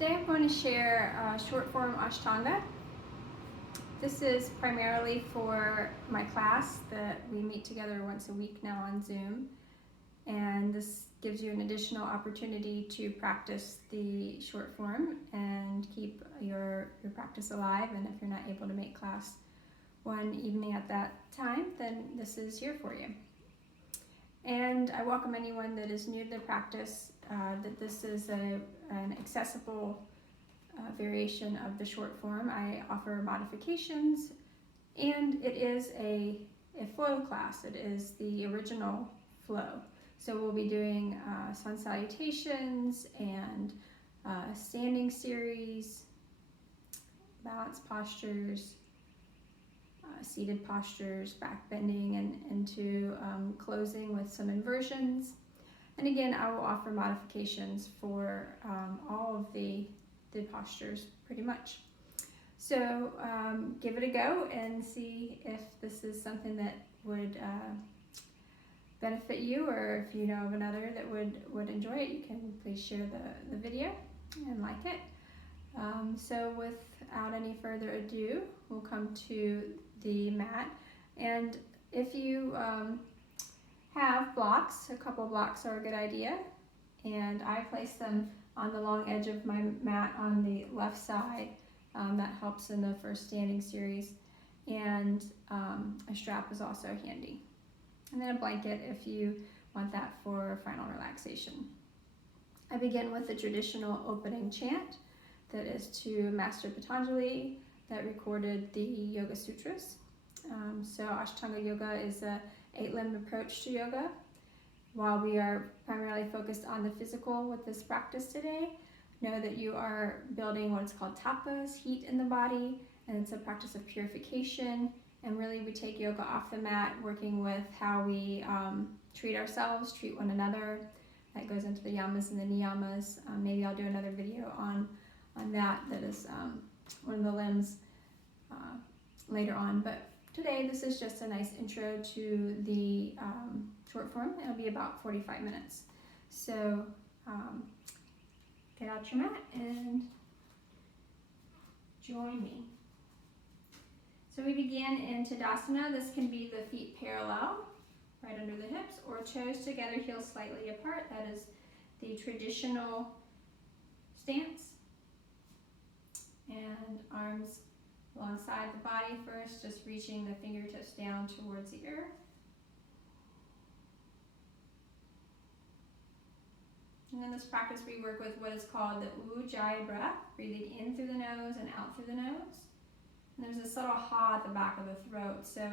Today I'm going to share short form Ashtanga. This is primarily for my class that we meet together once a week now on Zoom. And this gives you an additional opportunity to practice the short form and keep your practice alive. And if you're not able to make class one evening at that time, then this is here for you. And I welcome anyone that is new to the practice, that this is an accessible variation of the short form. I offer modifications, and it is a flow class. It is the original flow. So we'll be doing sun salutations and standing series, balance postures, seated postures, back bending, and into closing with some inversions. And again, I will offer modifications for all of the postures pretty much. So give it a go and see if this is something that would benefit you, or if you know of another that would enjoy it, you can please share the video and like it. So without any further ado, we'll come to the mat. And if you have blocks, a couple blocks are a good idea. And I place them on the long edge of my mat on the left side. That helps in the first standing series. And a strap is also handy. And then a blanket if you want that for final relaxation. I begin with the traditional opening chant that is to Master Patanjali that recorded the Yoga Sutras. So Ashtanga Yoga is a 8-limb approach to yoga. While we are primarily focused on the physical with this practice today, know that you are building what's called tapas, heat in the body, and it's a practice of purification. And really we take yoga off the mat, working with how we treat ourselves, treat one another. That goes into the yamas and the niyamas. Maybe I'll do another video on that is one of the limbs later on. But today this is just a nice intro to the short form. It'll be about 45 minutes. So get out your mat and join me. So we begin in Tadasana. This can be the feet parallel, right under the hips, or toes together, heels slightly apart. That is the traditional stance. And arms alongside the body first, just reaching the fingertips down towards the earth. And in this practice we work with what is called the Ujjayi breath, breathing in through the nose and out through the nose. And there's a subtle ha at the back of the throat. So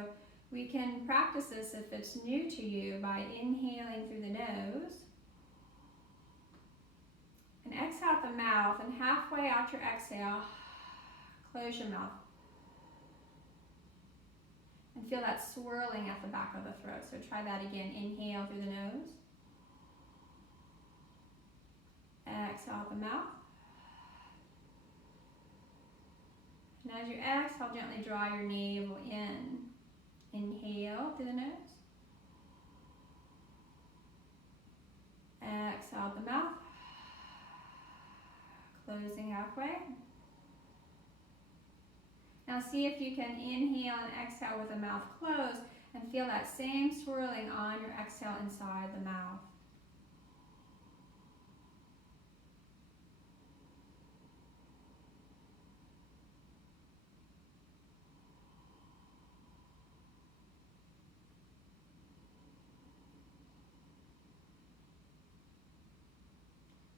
we can practice this if it's new to you by inhaling through the nose. And exhale out the mouth, and halfway out your exhale, close your mouth. And feel that swirling at the back of the throat. So try that again. Inhale through the nose. Exhale out the mouth. And as you exhale, gently draw your navel in. Inhale through the nose. Exhale out the mouth. Closing halfway. Now see if you can inhale and exhale with the mouth closed and feel that same swirling on your exhale inside the mouth.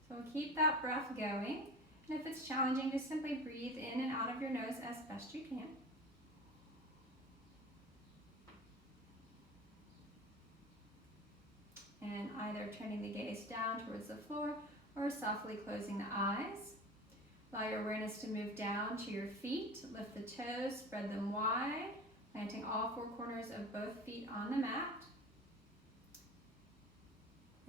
So keep that breath going. And if it's challenging, just simply breathe in and out of your nose as best you can. And either turning the gaze down towards the floor or softly closing the eyes. Allow your awareness to move down to your feet. Lift the toes, spread them wide, planting all four corners of both feet on the mat.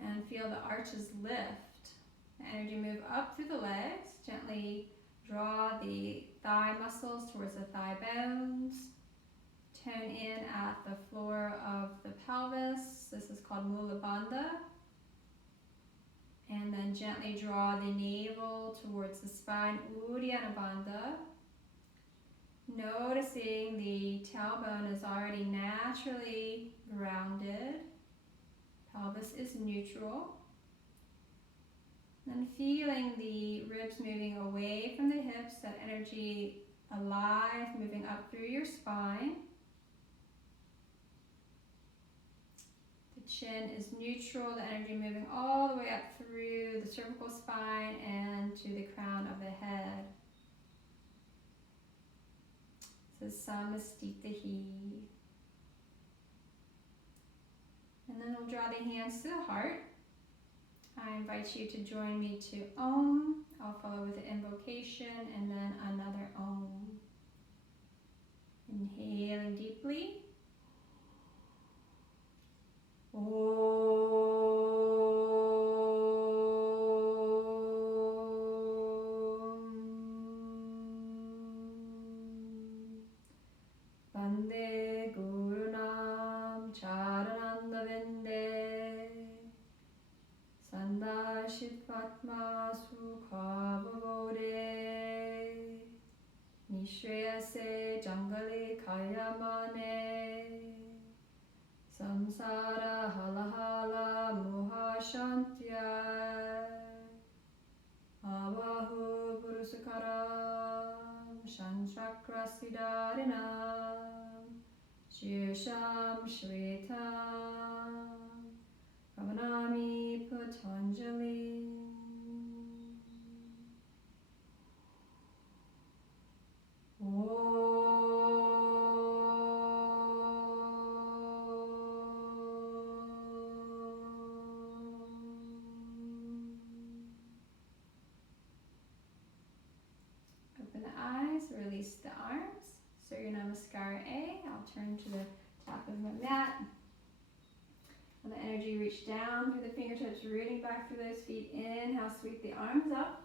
And feel the arches lift. The energy move up through the legs. Gently draw the thigh muscles towards the thigh bones. Tone in at the floor of the pelvis. This is called Mula Bandha. And then then gently draw the navel towards the spine, Uddiyana Bandha. Noticing the tailbone is already naturally grounded. Pelvis is neutral. Then feeling the ribs moving away from the hips, that energy alive, moving up through your spine. The chin is neutral, the energy moving all the way up through the cervical spine and to the crown of the head. So Samastitahi. And then we'll draw the hands to the heart. I invite you to join me to Om. I'll follow with an invocation and then another Om. Inhaling deeply. Om. Vande Gurunam Charanandavinde Sandashitvatma Sukhavavode Nishreyase Jangale Kayamane Samsara Halahala Muhashantya Avahu Purusakaram Shanchakrasidarinam Shirsham Shvetam Pravanami Patanjali. Open the eyes, release the arms. Surya Namaskar A. I'll turn to the top of my mat. And the energy reach down through the fingertips, rooting back through those feet. Inhale, sweep the arms up.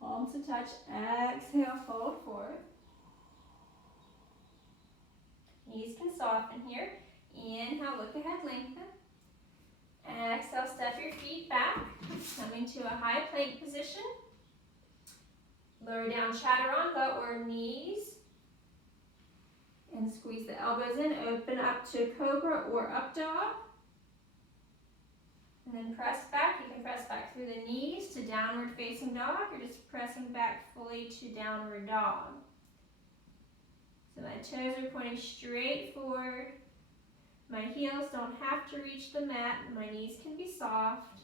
Palms to touch. Exhale, fold forward. Knees can soften here. Inhale, look ahead, lengthen. Exhale, step your feet back. Coming to a high plank position. Lower down chaturanga or knees. And squeeze the elbows in. Open up to cobra or up dog. And then press back. You can press back through the knees to downward facing dog or just pressing back fully to downward dog. So my toes are pointing straight forward. My heels don't have to reach the mat. My knees can be soft.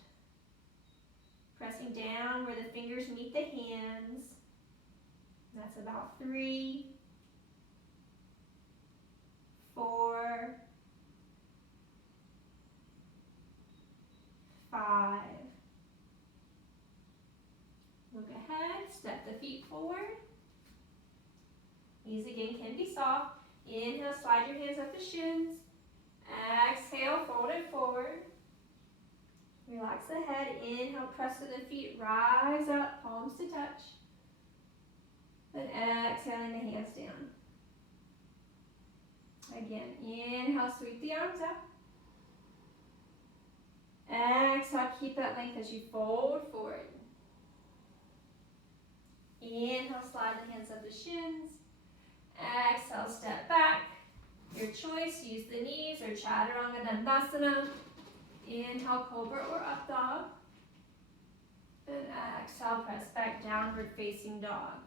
Pressing down where the fingers meet the hands. That's about 3, 4, 5. Look ahead, step the feet forward. Knees again can be soft. Inhale, slide your hands up the shins. Exhale, fold it forward. Relax the head. Inhale, press to the feet, rise up, palms to touch. Then exhaling the hands down. Again, inhale, sweep the arms up. Exhale, keep that length as you fold forward. Inhale, slide the hands up the shins. Exhale, step back. Your choice, use the knees or chaturanga dandasana. Inhale, cobra or up dog. And exhale, press back, downward facing dog.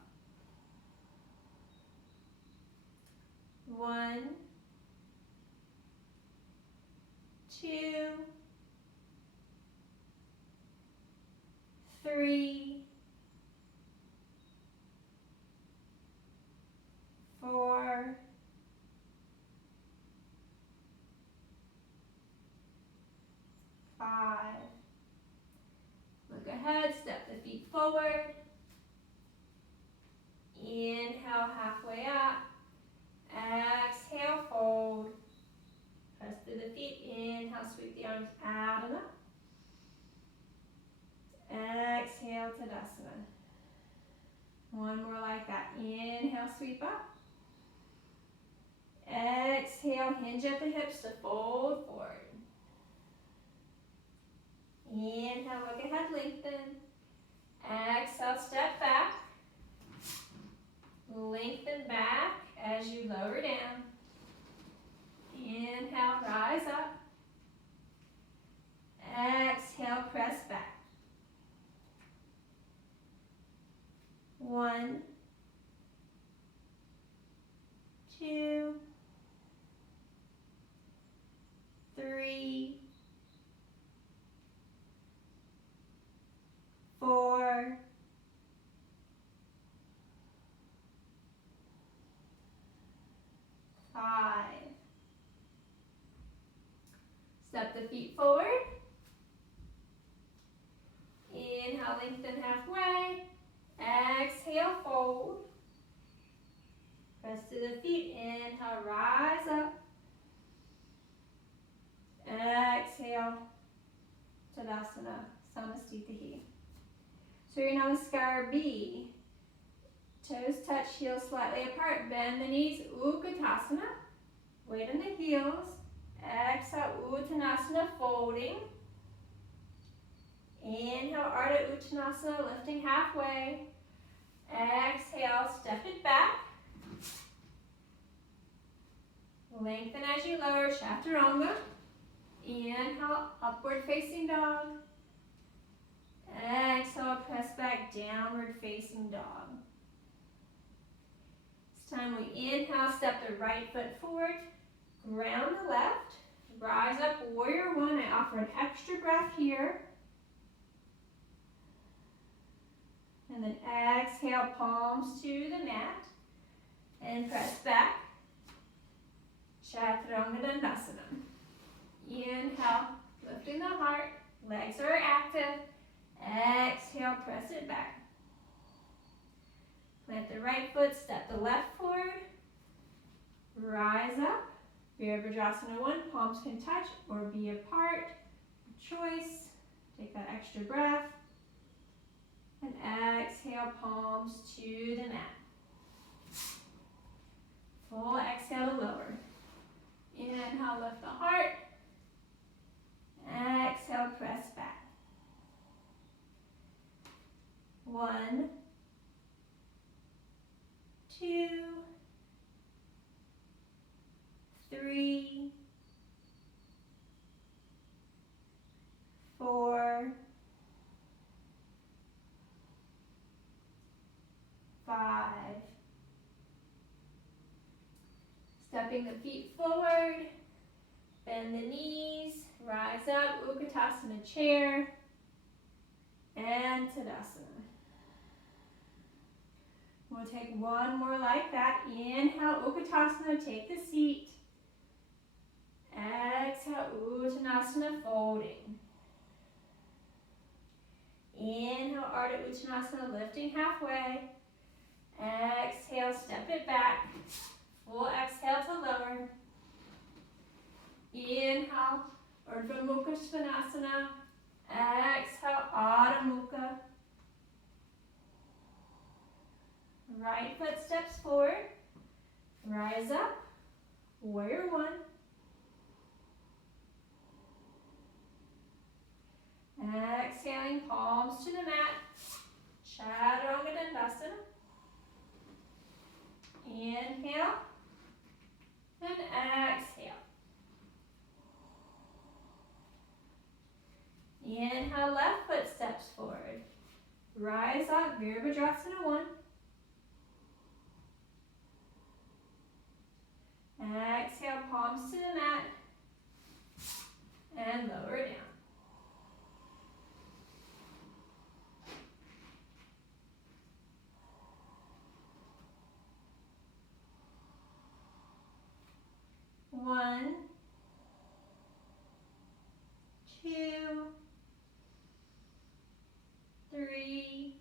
1, 2, 3, 4, 5. Look ahead, step the feet forward. Inhale, halfway up. Exhale, fold. Press through the feet. Inhale, sweep the arms out and up. Exhale, Tadasana. One more like that. Inhale, sweep up. Exhale, hinge at the hips to fold forward. Inhale, look ahead, lengthen. Exhale, step back. Lengthen back as you lower down. Inhale, rise up. Exhale, press back. 1, 2, 3, 4, 5. Step the feet forward. Inhale, lengthen halfway. Exhale, fold. Press to the feet. Inhale, rise up. Exhale, Tadasana, Samastitihi. Surya Namaskar B. Toes touch, heels slightly apart. Bend the knees, Utkatasana. Weight on the heels. Exhale, Uttanasana, folding. Inhale, Ardha Uttanasana, lifting halfway. Exhale, step it back. Lengthen as you lower, Chaturanga. Inhale, upward facing dog. Exhale, press back, downward facing dog. This time we inhale, step the right foot forward, ground the left, rise up, warrior one. I offer an extra breath here. And then exhale, palms to the mat. And press back. Chaturanga Dandasana. Inhale, lifting the heart. Legs are active. Exhale, press it back. Plant the right foot, step the left forward. Rise up. Virabhadrasana 1, palms can touch or be apart. Choice. Take that extra breath. And exhale, palms to the mat. Full exhale, lower. Inhale, lift the heart. Exhale, press back. 1, 2, 3, 4, 5. Stepping the feet forward, bend the knees, rise up, Utkatasana chair, and Tadasana. We'll take one more like that. Inhale, Utkatasana, take the seat. Exhale, Uttanasana, folding. Inhale, Ardha Uttanasana, lifting halfway. Exhale, step it back. Full exhale to lower. Inhale, Urdhva Mukha Svanasana. Exhale, Adho Mukha. Right foot steps forward. Rise up. Warrior one. Exhaling, palms to the mat. Chaturanga Dandasana. Inhale. And exhale. Inhale, left foot steps forward. Rise up, Virabhadrasana 1. Exhale, palms to the mat. And lower down. One, 2, 3,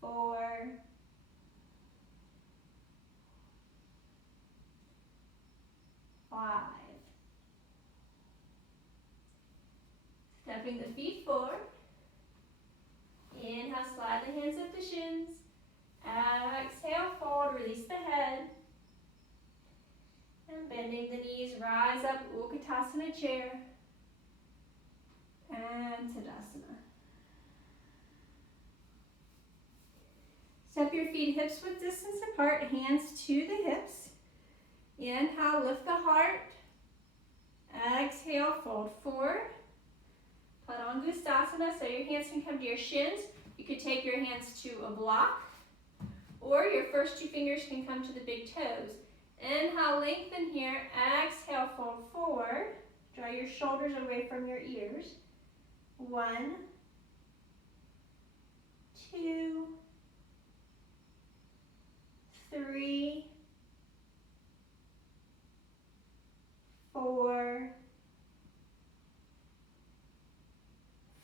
4, 5. Stepping the feet forward. Inhale, slide the hands up the shins. Exhale, fold, release the head. And bending the knees, rise up, Utkatasana chair, and Tadasana. Step your feet hips width distance apart, hands to the hips. Inhale, lift the heart. Exhale, fold forward. Padangustasana, so your hands can come to your shins. You could take your hands to a block, or your first two fingers can come to the big toes. Inhale, lengthen here. Exhale, fold forward. Draw your shoulders away from your ears. 1, 2, 3, 4,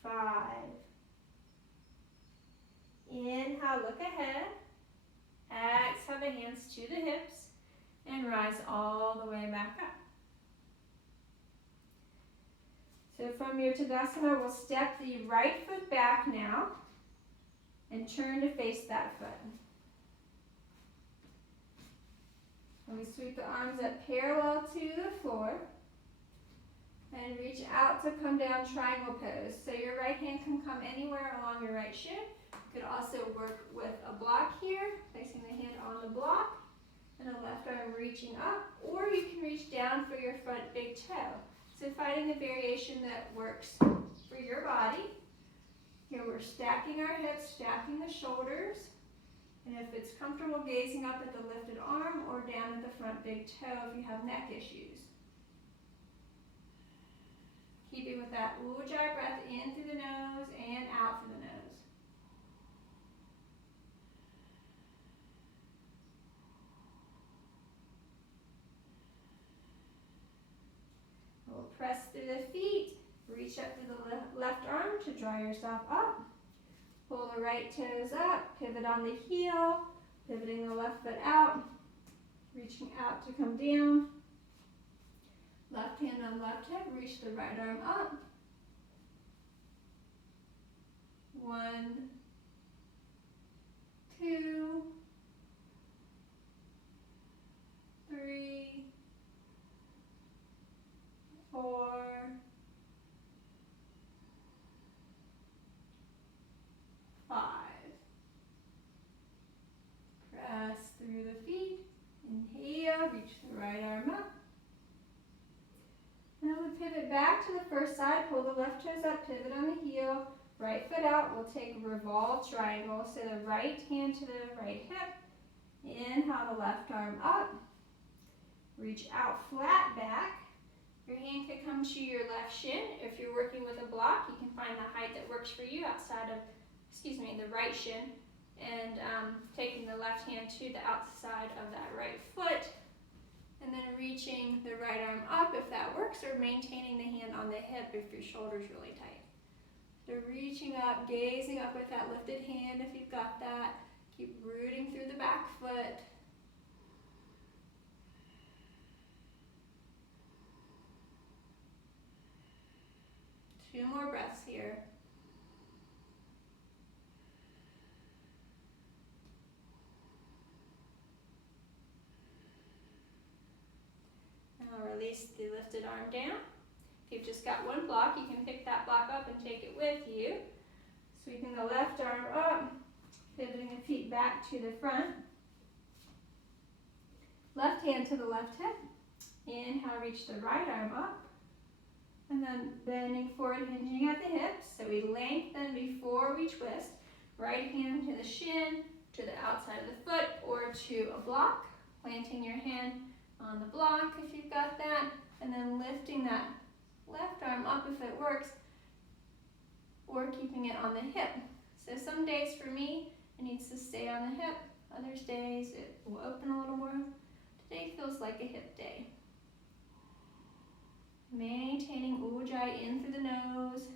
5. Inhale, look ahead. Exhale, the hands to the hips and rise all the way back up. So from your Tadasana, we'll step the right foot back now and turn to face that foot. And we sweep the arms up parallel to the floor and reach out to come down triangle pose. So your right hand can come anywhere along your right shin. You could also work with a block here, placing the hand on the block and the left arm reaching up, or you can reach down for your front big toe. So finding a variation that works for your body. Here we're stacking our hips, stacking the shoulders, and if it's comfortable, gazing up at the lifted arm or down at the front big toe if you have neck issues. Keeping with that Ujjayi breath in through the nose and out through the nose. We'll press through the feet, reach up through the left arm to draw yourself up. Pull the right toes up, pivot on the heel, pivoting the left foot out, reaching out to come down. Left hand on left hip, reach the right arm up. 1, 2, 3, 4, 5. Press through the feet. Inhale, reach the right arm up. Now we pivot back to the first side, pull the left toes up, pivot on the heel, right foot out. We'll take a revolved triangle. So the right hand to the right hip. Inhale the left arm up. Reach out flat back. Your hand could come to your left shin. If you're working with a block, you can find the height that works for you outside of, the right shin. And taking the left hand to the outside of that right foot. And then reaching the right arm up if that works, or maintaining the hand on the hip if your shoulder's really tight. So reaching up, gazing up with that lifted hand if you've got that. Keep rooting through the back foot. Two more breaths here. Release the lifted arm down. If you've just got one block, you can pick that block up and take it with you. Sweeping the left arm up, pivoting the feet back to the front. Left hand to the left hip. Inhale, reach the right arm up. And then bending forward, hinging at the hips. So we lengthen before we twist. Right hand to the shin, to the outside of the foot, or to a block. Planting your hand on the block if you've got that, and then lifting that left arm up if it works, or keeping it on the hip. So some days for me, it needs to stay on the hip. Other days it will open a little more. Today feels like a hip day. Maintaining Ujjayi in through the nose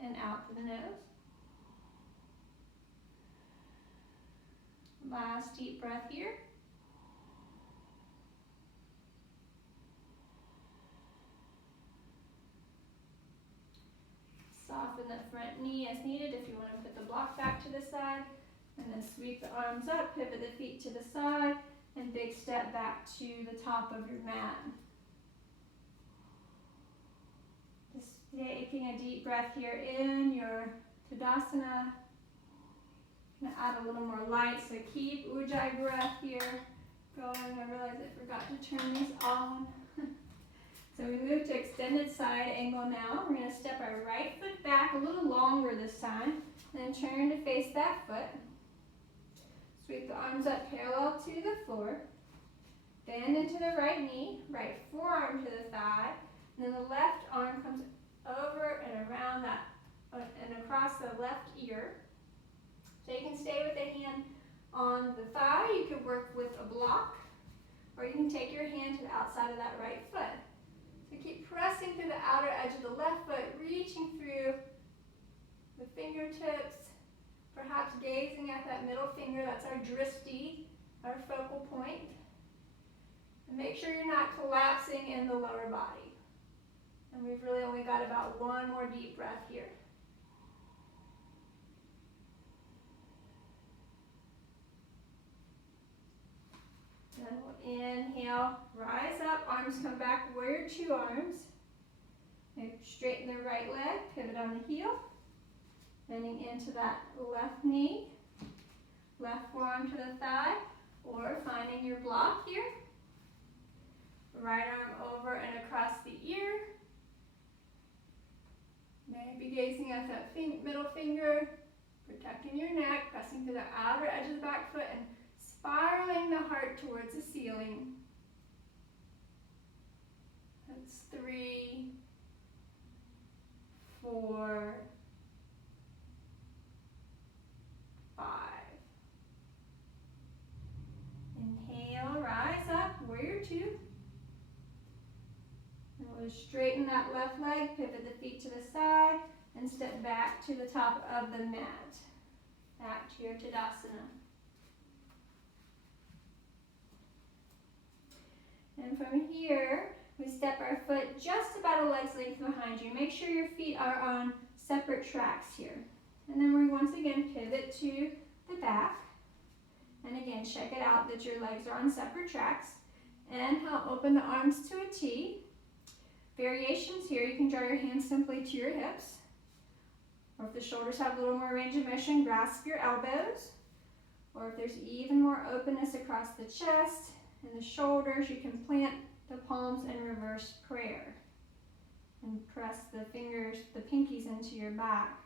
and out through the nose. Last deep breath here. Soften the front knee as needed if you want to put the block back to the side. And then sweep the arms up, pivot the feet to the side, and big step back to the top of your mat. Taking a deep breath here in your Tadasana. I'm going to add a little more light, so keep Ujjayi breath here going. I realized I forgot to turn these on. So we move to extended side angle now. We're going to step our right foot back a little longer this time, then turn to face that foot. Sweep the arms up parallel to the floor. Bend into the right knee, right forearm to the thigh, and then the left arm comes over and around that and across the left ear. So you can stay with the hand on the thigh. You could work with a block, or you can take your hand to the outside of that right foot. So keep pressing through the outer edge of the left foot, reaching through the fingertips, perhaps gazing at that middle finger. That's our drishti, our focal point. And make sure you're not collapsing in the lower body. And we've really only got about one more deep breath here. Then we'll inhale, rise up, arms come back, warrior two arms. Maybe straighten the right leg, pivot on the heel. Bending into that left knee, left forearm to the thigh, or finding your block here. Right arm over and across the ear. Maybe gazing at that middle finger, protecting your neck, pressing through the outer edge of the back foot and spiraling the heart towards the ceiling. That's 3, 4, 5. Inhale, rise up, warrior two. And we'll straighten that left leg, pivot the feet to the side, and step back to the top of the mat. Back to your Tadasana. And from here, we step our foot just about a leg's length behind you. Make sure your feet are on separate tracks here. And then we once again pivot to the back. And again, check it out that your legs are on separate tracks. Inhale, open the arms to a T. Variations here, you can draw your hands simply to your hips. Or if the shoulders have a little more range of motion, grasp your elbows. Or if there's even more openness across the chest and the shoulders, you can plant the palms in reverse prayer. And press the fingers, the pinkies into your back.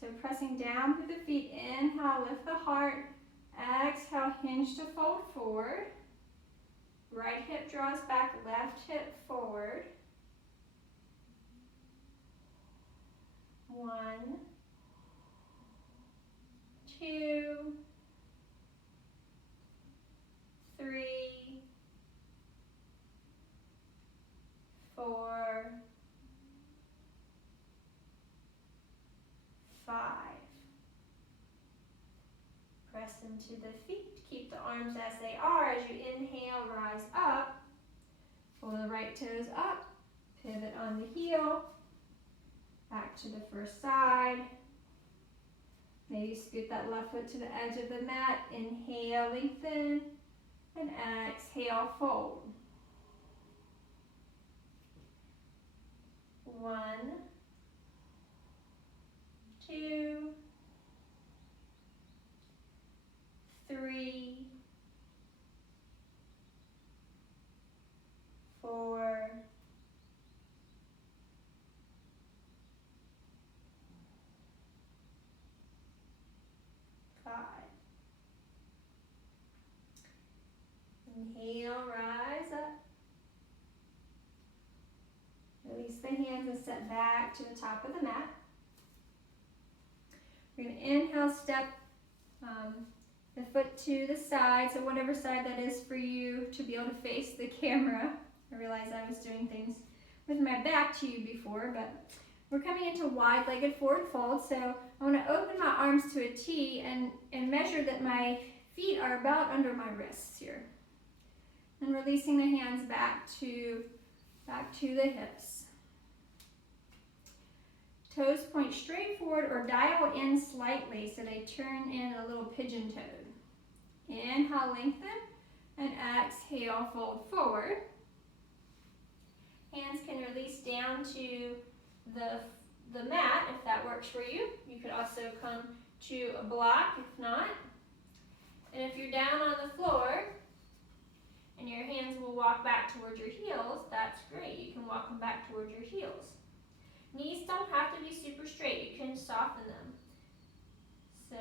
So pressing down through the feet, inhale, lift the heart. Exhale, hinge to fold forward. Right hip draws back, left hip forward. 1, 2, 3, 4, 5. Press into the feet. Keep the arms as they are. As you inhale, rise up. Pull the right toes up. Pivot on the heel. Back to the first side. Maybe scoot that left foot to the edge of the mat. Inhale, lengthen. And exhale, fold. 1, 2, 3, 4, 5. Inhale, rise up. Release the hands and step back to the top of the mat. We're going to inhale, step the foot to the side, so whatever side that is for you to be able to face the camera. I realized I was doing things with my back to you before, but we're coming into wide-legged forward fold, so I want to open my arms to a T and measure that my feet are about under my wrists here. And releasing the hands back to the hips. Toes point straight forward or dial in slightly so they turn in a little pigeon toed. Inhale, lengthen, and exhale, fold forward. Hands can release down to the mat if that works for you. You could also come to a block if not. And if you're down on the floor and your hands will walk back towards your heels, that's great. You can walk them back towards your heels. Knees don't have to be super straight. You can soften them. So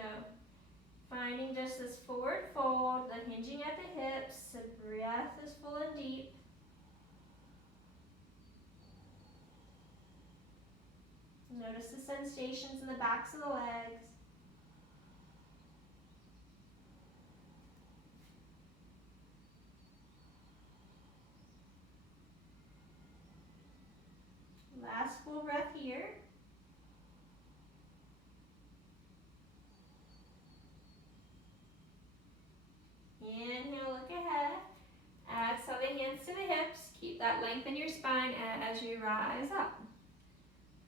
finding just this forward fold, the hinging at the hips, the breath is full and deep. Notice the sensations in the backs of the legs. Last full breath here. Inhale, look ahead. Exhale the hands to the hips. Keep that length in your spine as you rise up.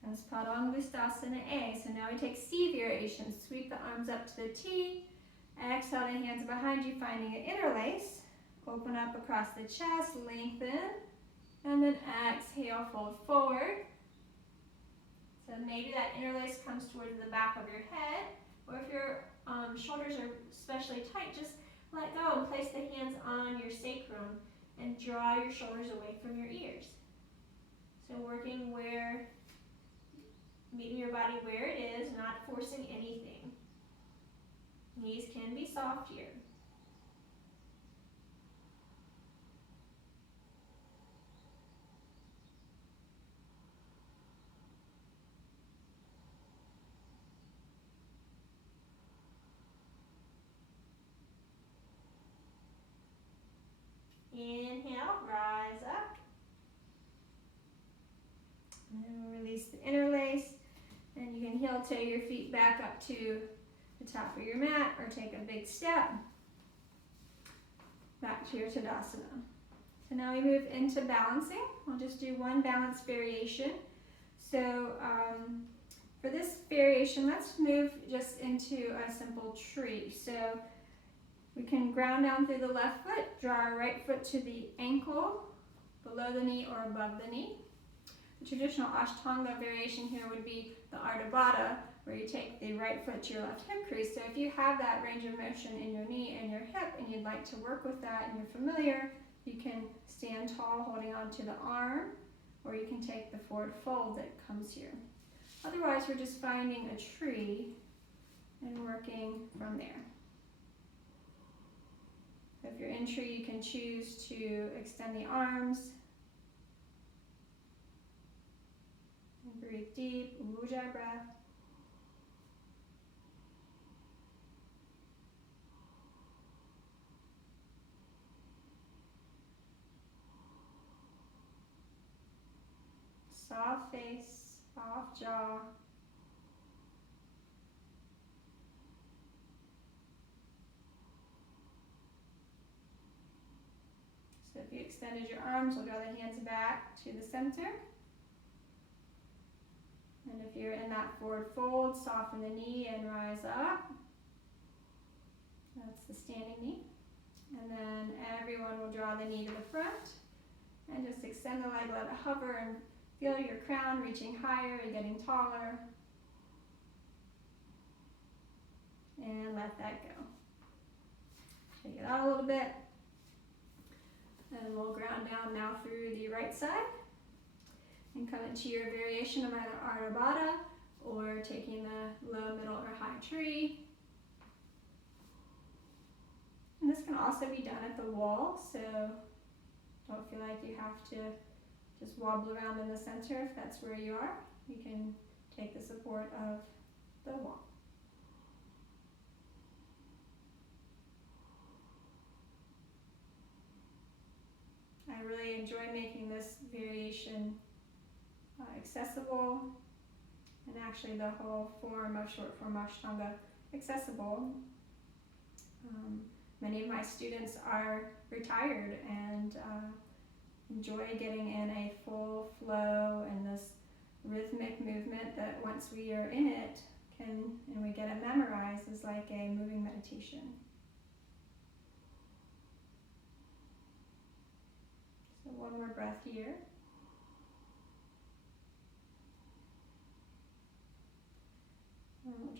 That's Padangusthasana A. So now we take C variation. Sweep the arms up to the T. Exhale the hands behind you, finding an interlace. Open up across the chest, lengthen. And then exhale, fold forward. So maybe that interlace comes towards the back of your head. Or if your shoulders are especially tight, just let go and place the hands on your sacrum and draw your shoulders away from your ears. So working where, meeting your body where it is, not forcing anything. Knees can be soft here. Inhale, rise up. And release the interlace. And you can heel toe your feet back up to the top of your mat or take a big step back to your Tadasana. So now we move into balancing. We'll just do one balance variation. So for this variation, let's move just into a simple tree. So we can ground down through the left foot, draw our right foot to the ankle, below the knee or above the knee. The traditional Ashtanga variation here would be the Ardha Baddha, where you take the right foot to your left hip crease. So if you have that range of motion in your knee and your hip and you'd like to work with that and you're familiar, you can stand tall holding on to the arm, or you can take the forward fold that comes here. Otherwise, we're just finding a tree and working from there. So if you're in tree, you can choose to extend the arms. And breathe deep, Ujjayi breath. Soft face, soft jaw. So if you extended your arms, we'll draw the hands back to the center. And if you're in that forward fold, soften the knee and rise up. That's the standing knee. And then everyone will draw the knee to the front. And just extend the leg, let it hover, and feel your crown reaching higher, you're getting taller. And let that go. Shake it out a little bit. And we'll ground down now through the right side. And come into your variation of either Ardha Baddha or taking the low, middle, or high tree. And this can also be done at the wall, so don't feel like you have to just wobble around in the center if that's where you are. You can take the support of the wall. I really enjoy making this variation accessible, and actually the whole form of short form Ashtanga accessible. Many of my students are retired and enjoy getting in a full flow and this rhythmic movement that once we are in it and we get it memorized is like a moving meditation. So one more breath here.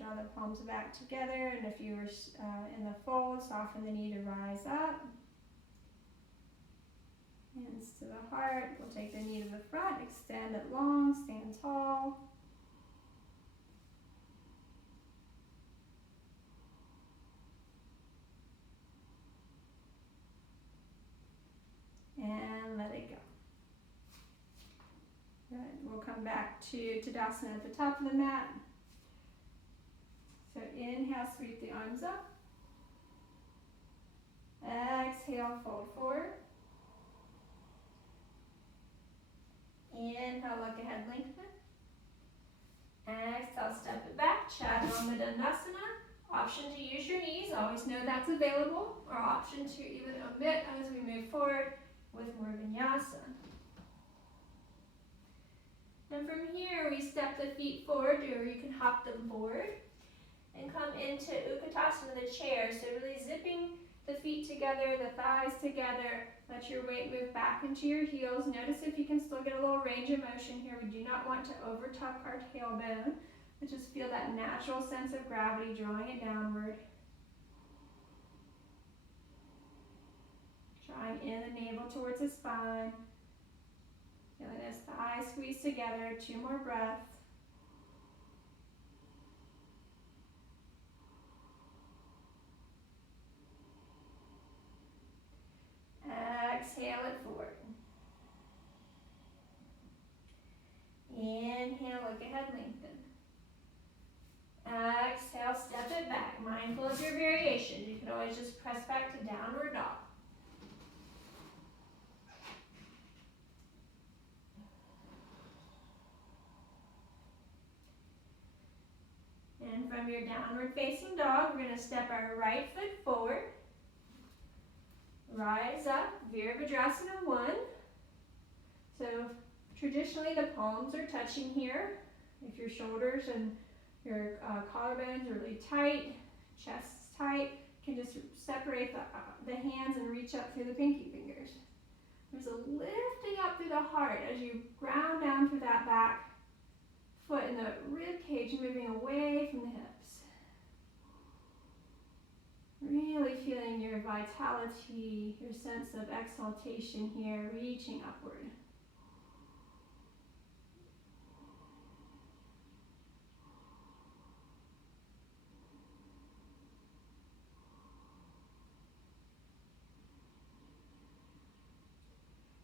draw the palms back together, and if you were in the fold, soften the knee to rise up. Hands to the heart. We'll take the knee to the front, extend it long, stand tall. And let it go. Good. We'll come back to Tadasana at the top of the mat. So inhale, sweep the arms up. Exhale, fold forward. Inhale, look ahead, lengthen. Exhale, step it back, Chaturanga Dandasana. Option to use your knees, always know that's available, or option to even omit as we move forward with more vinyasa. And from here, we step the feet forward, or you can hop them forward, and come into Utkatasana, the chair. So really zipping the feet together, the thighs together, let your weight move back into your heels. Notice if you can still get a little range of motion here. We do not want to over tuck our tailbone, but just feel that natural sense of gravity drawing it downward. Drawing in the navel towards the spine. Feeling those thighs squeeze together. 2 more breaths. Exhale it forward. Inhale, look ahead, lengthen. Exhale, step it back. Mindful of your variation. You can always just press back to downward dog. And from your downward facing dog, we're going to step our right foot forward. Rise up, Virabhadrasana 1. So traditionally the palms are touching here. If your shoulders and your collarbones are really tight, chest's tight, you can just separate the hands and reach up through the pinky fingers. There's a lifting up through the heart as you ground down through that back foot and the rib cage moving away from the hips. Really feeling your vitality, your sense of exaltation here, reaching upward.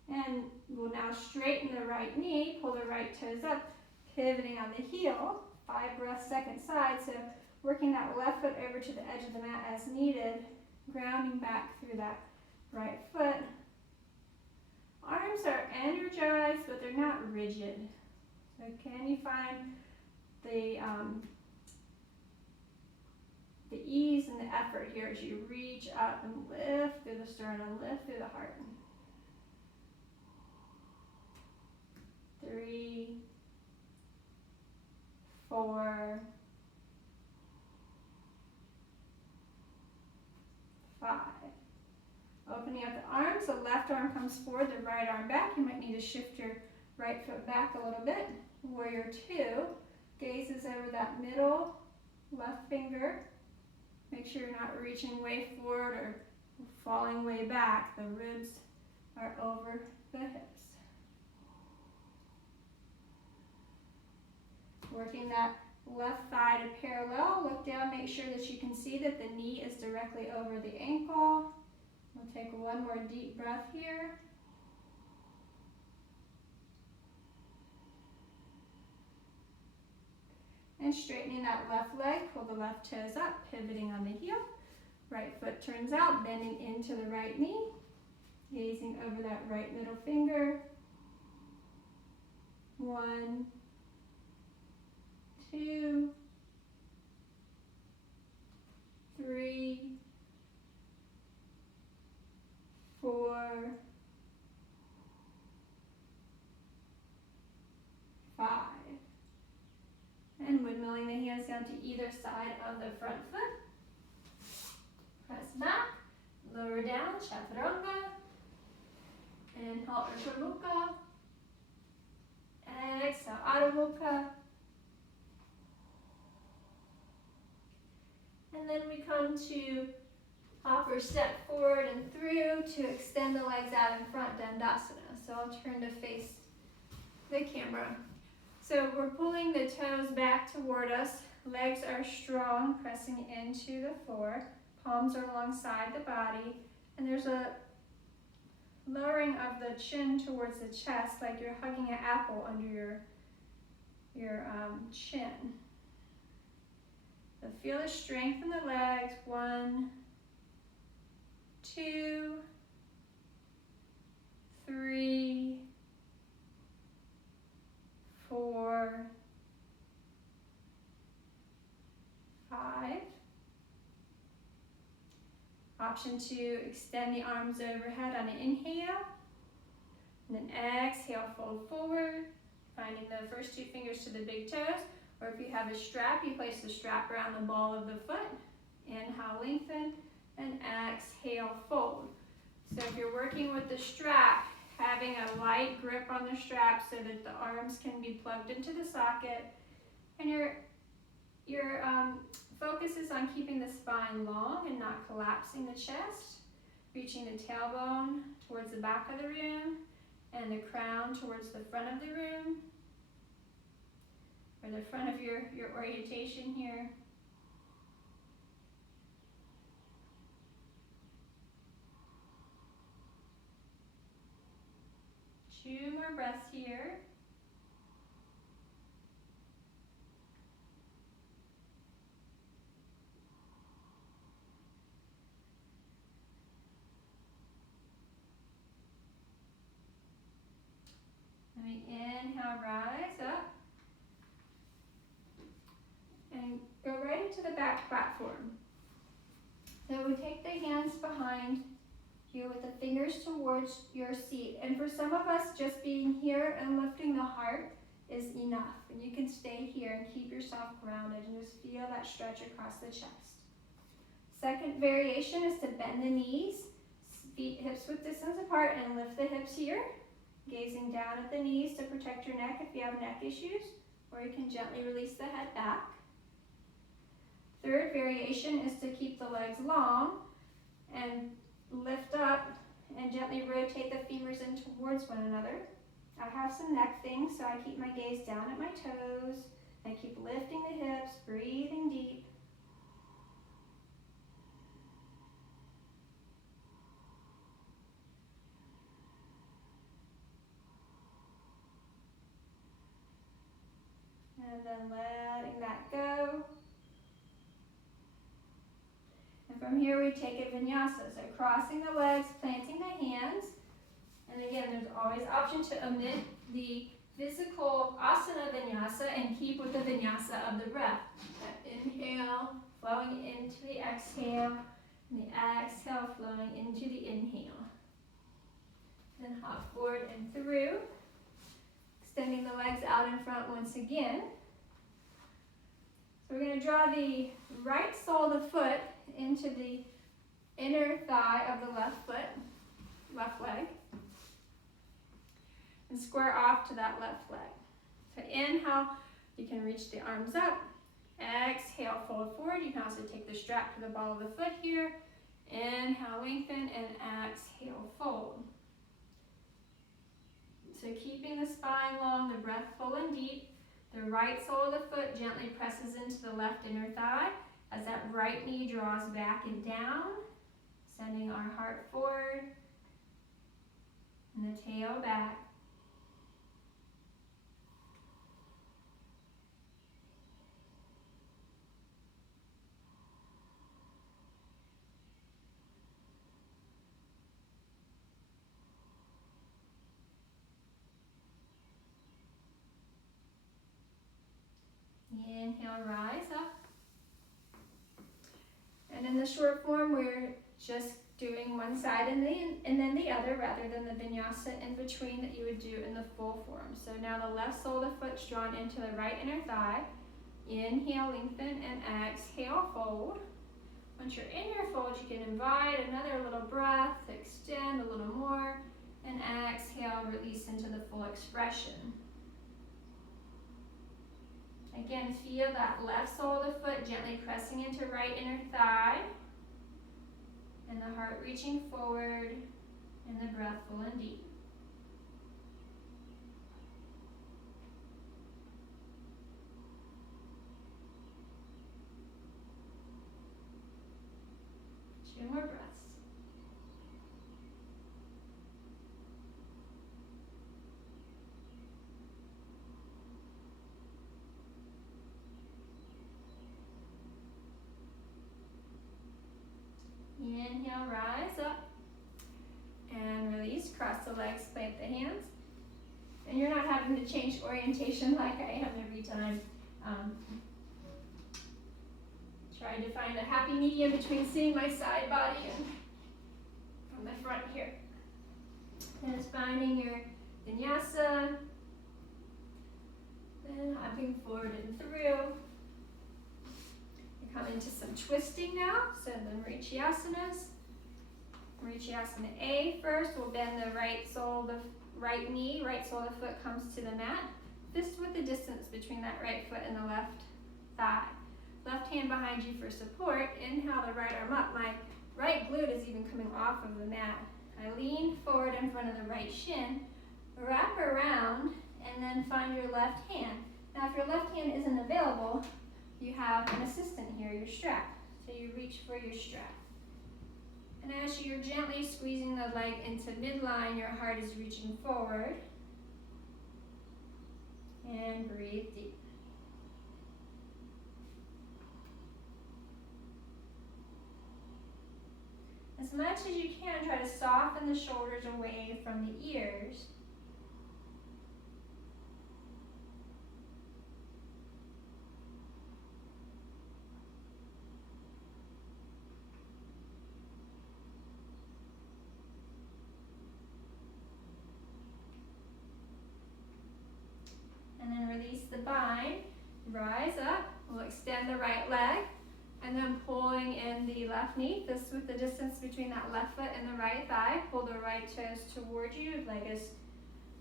And we'll now straighten the right knee, pull the right toes up, pivoting on the heel, 5 breaths, second side. So working that left foot over to the edge of the mat as needed, grounding back through that right foot. Arms are energized, but they're not rigid. So can you find the ease and the effort here as you reach up and lift through the sternum, lift through the heart. 3, 4, 5. Opening up the arms, the left arm comes forward, the right arm back. You might need to shift your right foot back a little bit. Warrior 2, gazes over that middle left finger. Make sure you're not reaching way forward or falling way back. The ribs are over the hips. Working that left thigh to parallel. Look down, make sure that you can see that the knee is directly over the ankle. We'll take one more deep breath here. And straightening that left leg, pull the left toes up, pivoting on the heel. Right foot turns out, bending into the right knee. Gazing over that right middle finger. 1, 2, 3, 4, 5. And windmilling the hands down to either side of the front foot. Press back, lower down, Chaturanga. Inhale, Urdhva Mukha. Exhale, Adho Mukha. And then we come to hop or step forward and through to extend the legs out in front, Dandasana. So I'll turn to face the camera. So we're pulling the toes back toward us. Legs are strong, pressing into the floor. Palms are alongside the body. And there's a lowering of the chin towards the chest, like you're hugging an apple under your chin. So feel the strength in the legs. 1, 2, 3, 4, 5. Option 2, extend the arms overhead on an inhale. And then exhale, fold forward, finding the first 2 fingers to the big toes. Or if you have a strap, you place the strap around the ball of the foot. Inhale, lengthen, and exhale, fold. So if you're working with the strap, having a light grip on the strap so that the arms can be plugged into the socket, and your focus is on keeping the spine long and not collapsing the chest, reaching the tailbone towards the back of the room and the crown towards the front of the room, or the front of your orientation here. Two more breaths here. Let me inhale, rise up. And go right into the back platform. So we take the hands behind you with the fingers towards your seat. And for some of us, just being here and lifting the heart is enough. And you can stay here and keep yourself grounded and just feel that stretch across the chest. Second variation is to bend the knees, feet hips width distance apart, and lift the hips here. Gazing down at the knees to protect your neck if you have neck issues, or you can gently release the head back. Third variation is to keep the legs long and lift up and gently rotate the femurs in towards one another. I have some neck things, so I keep my gaze down at my toes. I keep lifting the hips, breathing deep. And then letting that go. And from here we take a vinyasa. So crossing the legs, planting the hands. And again, there's always option to omit the physical asana vinyasa and keep with the vinyasa of the breath. That inhale, flowing into the exhale, and the exhale flowing into the inhale. Then hop forward and through. Extending the legs out in front once again. So we're going to draw the right sole of the foot into the inner thigh of the left foot, left leg, and square off to that left leg. So inhale, you can reach the arms up. Exhale, fold forward. You can also take the strap to the ball of the foot here. Inhale, lengthen, and exhale, fold. So keeping the spine long, the breath full and deep. The right sole of the foot gently presses into the left inner thigh as that right knee draws back and down, sending our heart forward and the tail back. Inhale, rise up. And in the short form, we're just doing one side and then the other rather than the vinyasa in between that you would do in the full form. So now the left sole of the foot's drawn into the right inner thigh. Inhale, lengthen, and exhale, fold. Once you're in your fold, you can invite another little breath, extend a little more, and exhale, release into the full expression. Again, feel that left sole of the foot gently pressing into right inner thigh, and the heart reaching forward, and the breath full and deep. Two more breaths. Inhale, rise up, and release. Cross the legs, plant the hands. And you're not having to change orientation like I am every time. Trying to find a happy medium between seeing my side body and from the front here. And it's finding your vinyasa. Then hopping forward and through. You come into some twisting now, so the Marichiasanas. Marichiasana A first, we'll bend the right sole, the right knee, right sole of the foot comes to the mat. Fist width the distance between that right foot and the left thigh. Left hand behind you for support. Inhale the right arm up. My right glute is even coming off of the mat. I lean forward in front of the right shin, wrap around, and then find your left hand. Now if your left hand isn't available, you have an assistant here, your strap. So you reach for your strap. And as you're gently squeezing the leg into midline, your heart is reaching forward. And breathe deep. As much as you can, try to soften the shoulders away from the ears. And then release the bind, rise up, we'll extend the right leg, and then pulling in the left knee, this with the distance between that left foot and the right thigh. Pull the right toes towards you, leg is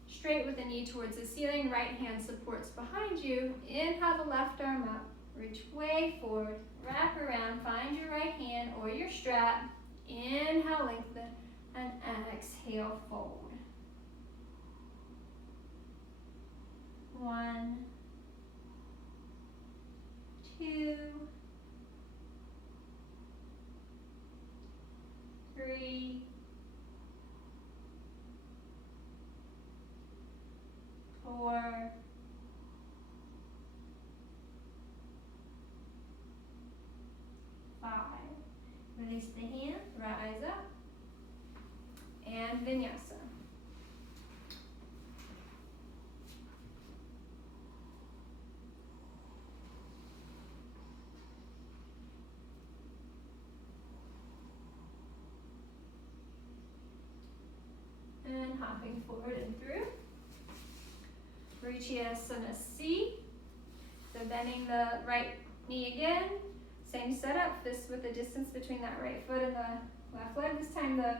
straight with the knee towards the ceiling, right hand supports behind you. Inhale the left arm up, reach way forward, wrap around, find your right hand or your strap. Inhale, lengthen, and exhale, fold. 1, 2, 3, 4, 5. Release the hand, rise up, and vinyasa. And hopping forward and through. Marichiasana C. So bending the right knee again. Same setup, fist with the distance between that right foot and the left leg. This time the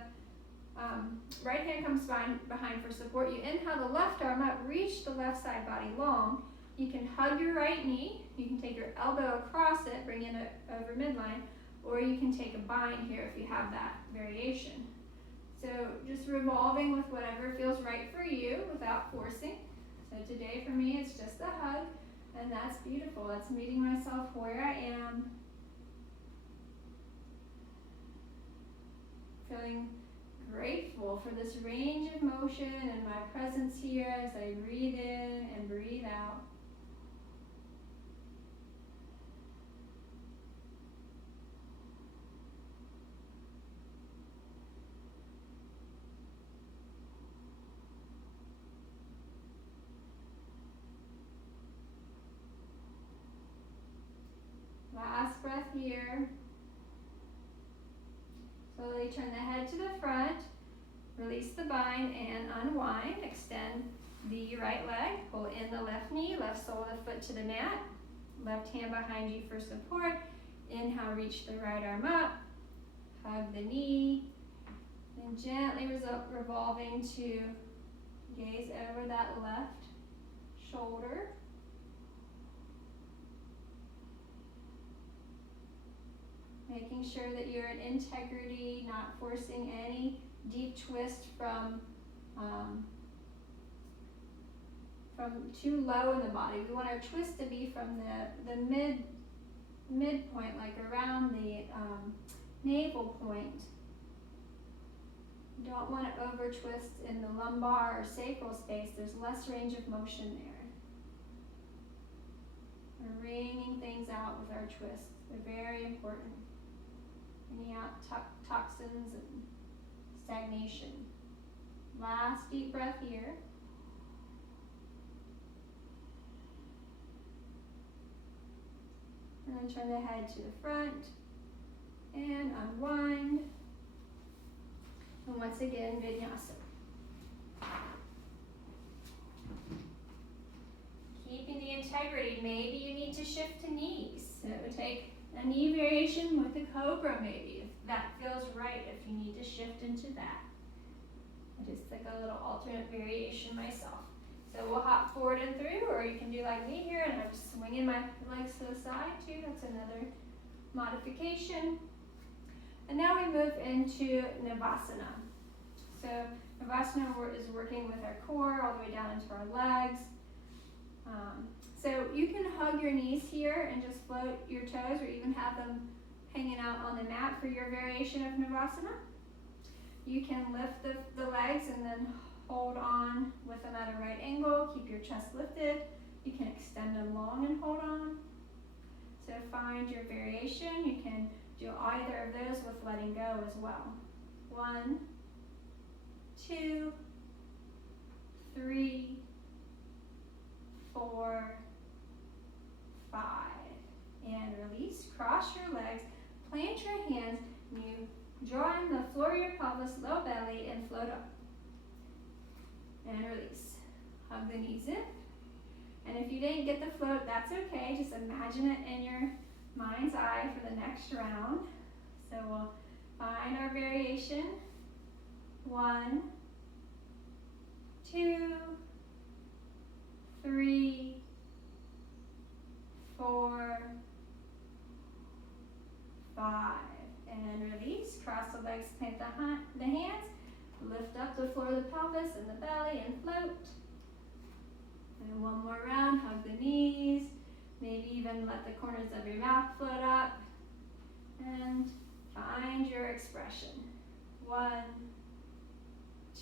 right hand comes behind for support. You inhale the left arm up, reach the left side body long. You can hug your right knee. You can take your elbow across it, bring it over midline, or you can take a bind here if you have that variation. So just revolving with whatever feels right for you without forcing. So today for me it's just a hug, and that's beautiful. That's meeting myself where I am. Feeling grateful for this range of motion and my presence here as I breathe in and breathe out. Last breath here. Slowly turn the head to the front, release the bind and unwind. Extend the right leg, pull in the left knee, left sole of the foot to the mat. Left hand behind you for support. Inhale, reach the right arm up, hug the knee, then gently revolving to gaze over that left shoulder. Making sure that you're in integrity, not forcing any deep twist from too low in the body. We want our twist to be from the midpoint, like around the navel point. You don't want to over twist in the lumbar or sacral space. There's less range of motion there. We're wringing things out with our twists. They're very important. Bringing out toxins and stagnation. Last deep breath here. And then turn the head to the front and unwind. And once again, vinyasa. Keeping the integrity. Maybe you need to shift to knees. So take a knee variation with a cobra maybe, if that feels right, if you need to shift into that. I just took a little alternate variation myself. So we'll hop forward and through, or you can do like me here, and I'm just swinging my legs to the side too. That's another modification. And now we move into Navasana. So Navasana is working with our core all the way down into our legs. So you can hug your knees here and just float your toes, or even have them hanging out on the mat for your variation of Navasana. You can lift the legs and then hold on with them at a right angle. Keep your chest lifted. You can extend them long and hold on. So find your variation. You can do either of those with letting go as well. 1, 2, 3, 4, 5. And release. Cross your legs. Plant your hands. And you draw in the floor of your pelvis, low belly, and float up. And release. Hug the knees in. And if you didn't get the float, that's okay. Just imagine it in your mind's eye for the next round. So we'll find our variation. 1, 2, 3, 4, 5. And release. Cross the legs, plant the hands. Lift up the floor of the pelvis and the belly and float. And one more round, hug the knees. Maybe even let the corners of your mouth float up. And find your expression. 1,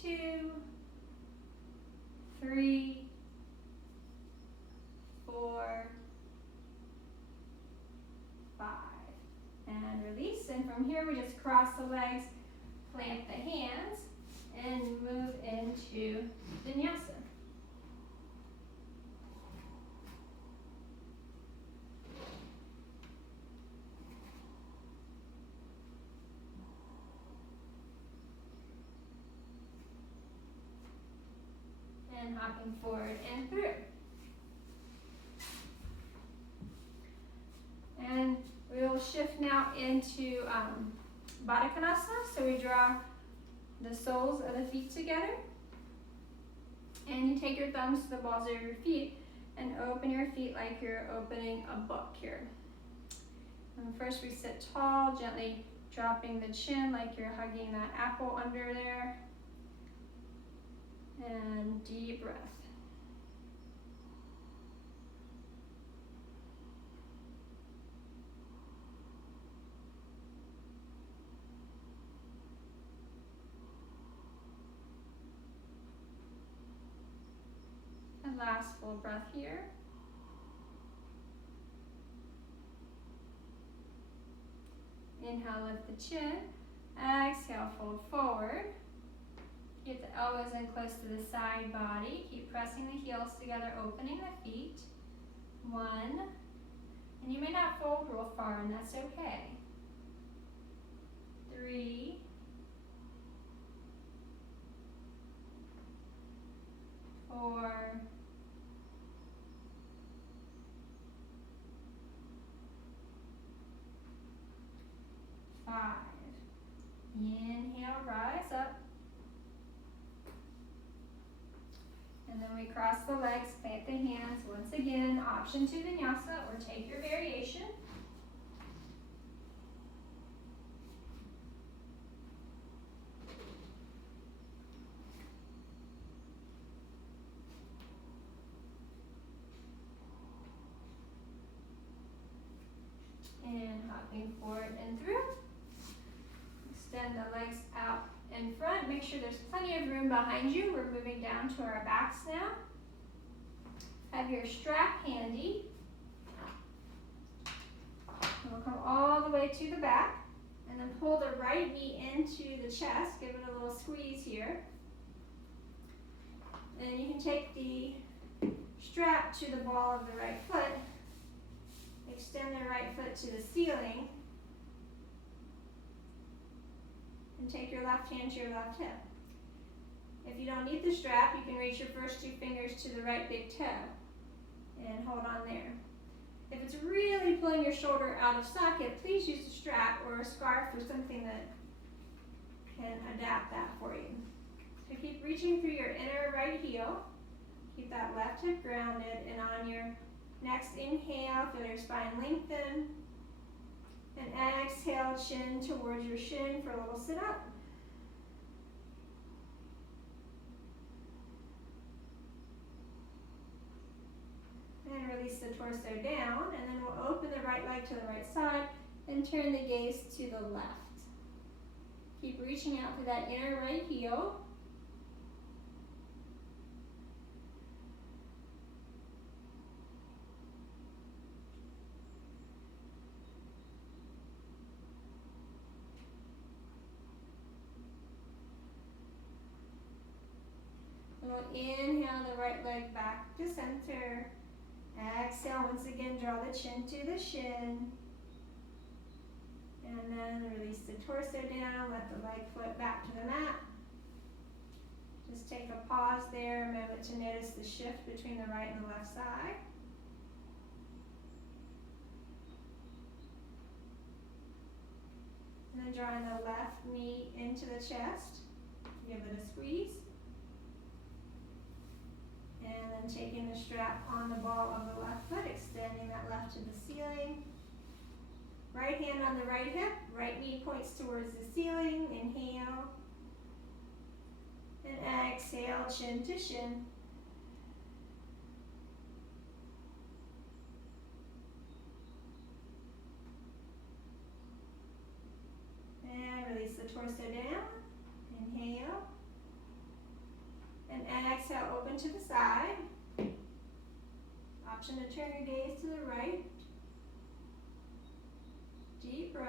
2, 3, 4, 5. And release. And from here we just cross the legs, plant the hands, and move into vinyasa. And hopping forward and through. And we will shift now into Baddha Konasana. So we draw the soles of the feet together. And you take your thumbs to the balls of your feet and open your feet like you're opening a book here. And first we sit tall, gently dropping the chin like you're hugging that apple under there. And deep breath. And last full breath here. Inhale, lift the chin. Exhale, fold forward. Get the elbows in close to the side body. Keep pressing the heels together, opening the feet. 1. And you may not fold real far, and that's okay. 3. 4. 5. Inhale, rise up. And then we cross the legs, plant the hands. Once again, option to vinyasa or take your variation. hopping forward and through. Extend the legs out in front. Make sure there's plenty of room behind you. We're moving down to our backs now. Have your strap handy. And we'll come all the way to the back. And then pull the right knee into the chest. Give it a little squeeze here. And you can take the strap to the ball of the right foot. Extend the right foot to the ceiling. And take your left hand to your left hip. If you don't need the strap, you can reach your first 2 fingers to the right big toe and hold on there. If it's really pulling your shoulder out of socket, please use a strap or a scarf or something that can adapt that for you. So keep reaching through your inner right heel. Keep that left hip grounded, and on your next inhale, feel your spine lengthen. And exhale, chin towards your shin for a little sit up. And release the torso down, and then we'll open the right leg to the right side and turn the gaze to the left. Keep reaching out for that inner right heel. We'll inhale the right leg back to center. Exhale, once again, draw the chin to the shin. And then release the torso down, let the leg foot back to the mat. Just take a pause there, a moment to notice the shift between the right and the left side. And then drawing the left knee into the chest. Give it a squeeze. And then taking the strap on the ball of the left foot, extending that left to the ceiling. Right hand on the right hip, right knee points towards the ceiling. Inhale. And exhale, chin to shin. And release the torso down. Inhale. And exhale, open to the side. Option to turn your gaze to the right. Deep breath.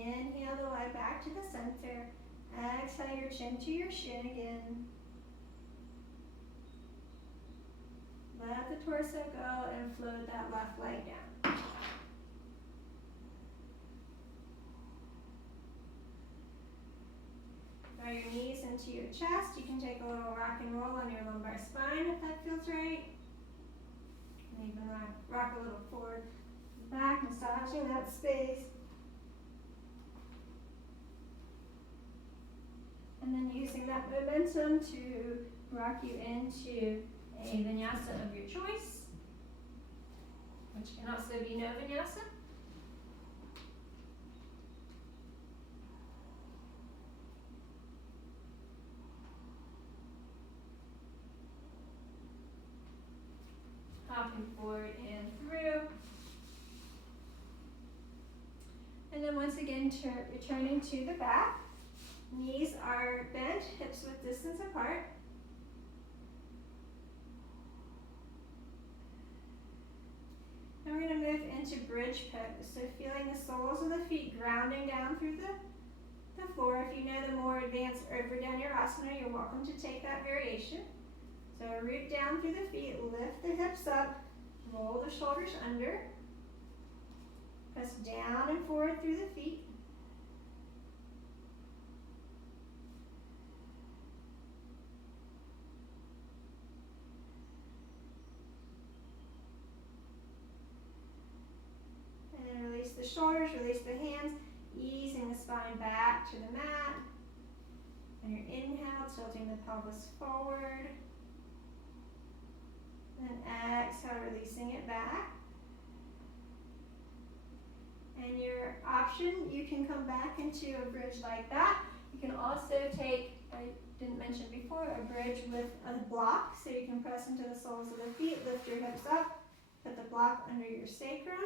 Inhale the leg back to the center. Exhale your chin to your shin again. Let the torso go and float that left leg down. Draw your knees into your chest. You can take a little rock and roll on your lumbar spine if that feels right. And even rock a little forward, back, massaging that space. And then using that momentum to rock you into a vinyasa of your choice, which can also be no vinyasa. Hopping forward and through. And then once again, returning to the back. Knees are bent, hips width distance apart. And we're going to move into bridge pose. So feeling the soles of the feet grounding down through the floor. If you know the more advanced Urdhva Dhanurasana, you're welcome to take that variation. So root down through the feet, lift the hips up, roll the shoulders under. Press down and forward through the feet. And release the shoulders, release the hands. Easing the spine back to the mat. On your inhale, tilting the pelvis forward. Then exhale, releasing it back. And your option, you can come back into a bridge like that. You can also take, I didn't mention before, a bridge with a block. So you can press into the soles of the feet, lift your hips up, put the block under your sacrum.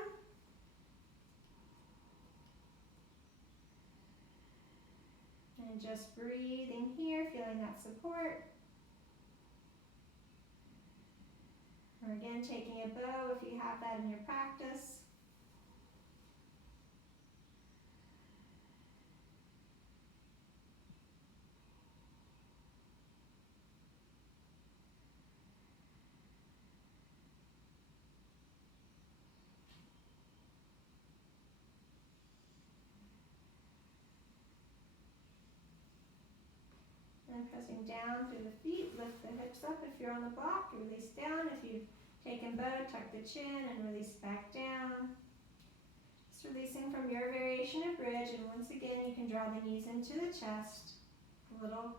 And just breathing here, feeling that support. Or again, taking a bow if you have that in your practice. And pressing down through the feet, lift the hips up if you're on the block, release down. If you've taken bow, tuck the chin and release back down. Just releasing from your variation of bridge, and once again you can draw the knees into the chest. A little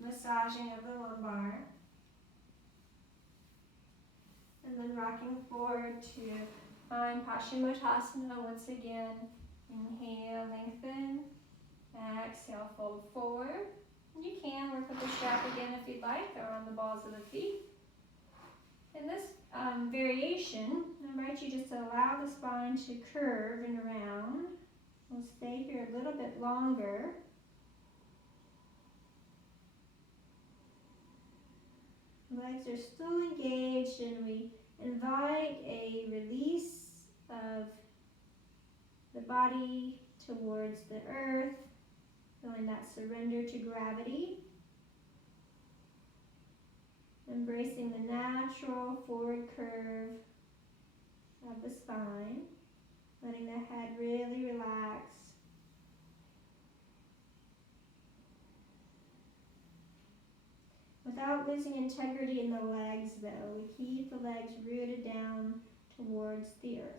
massaging of the lumbar. And then rocking forward to find Paschimottanasana once again. Inhale, lengthen. Exhale, fold forward. You can work with the strap again if you'd like, or on the balls of the feet. In this variation, I invite you just to allow the spine to curve and around. We'll stay here a little bit longer. Legs are still engaged, and we invite a release of the body towards the earth, feeling that surrender to gravity. Embracing the natural forward curve of the spine, letting the head really relax. Without losing integrity in the legs though, we keep the legs rooted down towards the earth.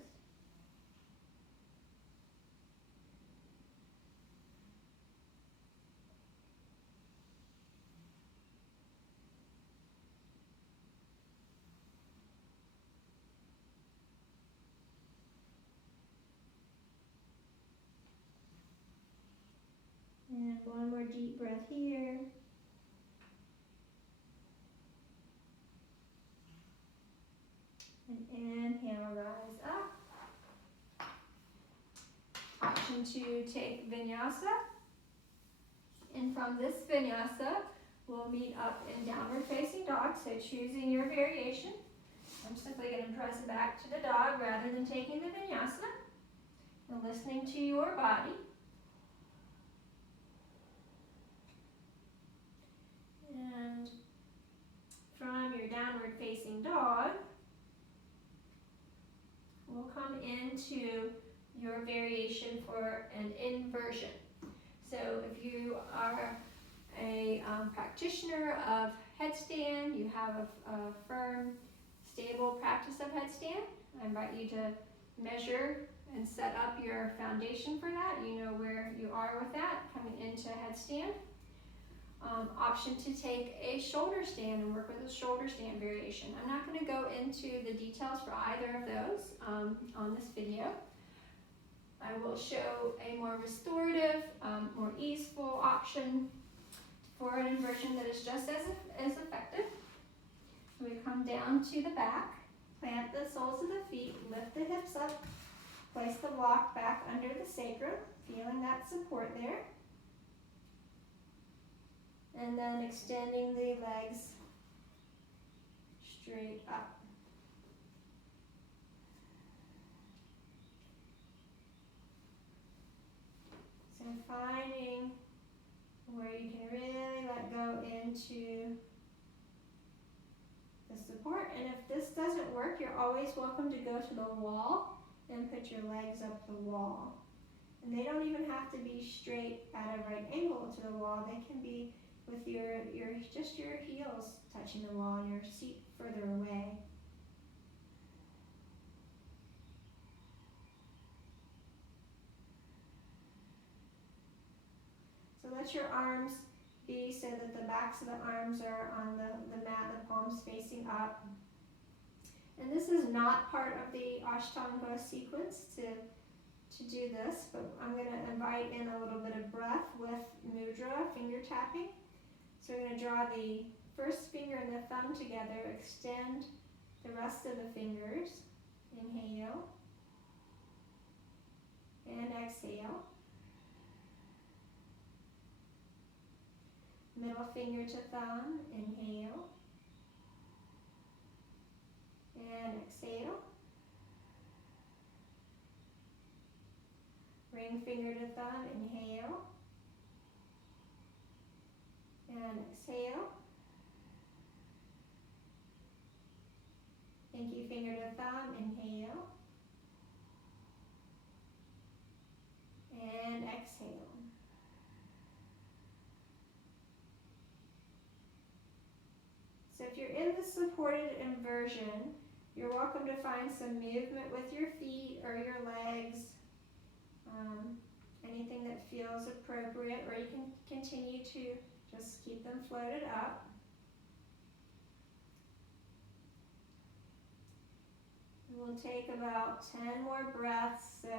And one more deep breath here. And inhale, rise up. Option to take vinyasa. And from this vinyasa, we'll meet up in downward facing dog. So choosing your variation. I'm simply going to press back to the dog rather than taking the vinyasa. And listening to your body. And from your downward facing dog, we'll come into your variation for an inversion. So if you are a practitioner of headstand, you have a firm, stable practice of headstand, I invite you to measure and set up your foundation for that. You know where you are with that coming into headstand. Option to take a shoulder stand and work with a shoulder stand variation. I'm not going to go into the details for either of those on this video. I will show a more restorative, more easeful option for an inversion that is just as effective. So we come down to the back, plant the soles of the feet, lift the hips up, place the block back under the sacrum, feeling that support there. And then extending the legs straight up. So finding where you can really let go into the support. And if this doesn't work, you're always welcome to go to the wall and put your legs up the wall. And they don't even have to be straight at a right angle to the wall. They can be with your heels touching the wall and your seat further away. let your arms be so that the backs of the arms are on the mat, the palms facing up. And this is not part of the Ashtanga sequence to do this, but I'm going to invite in a little bit of breath with mudra, finger tapping. So we're going to draw the first finger and the thumb together, extend the rest of the fingers. Inhale and exhale. Middle finger to thumb, inhale and exhale. Ring finger to thumb, inhale and exhale. Pinky finger to thumb, inhale and exhale. So if you're in the supported inversion, you're welcome to find some movement with your feet or your legs, anything that feels appropriate, or you can continue to just keep them floated up. We'll take about 10 more breaths, so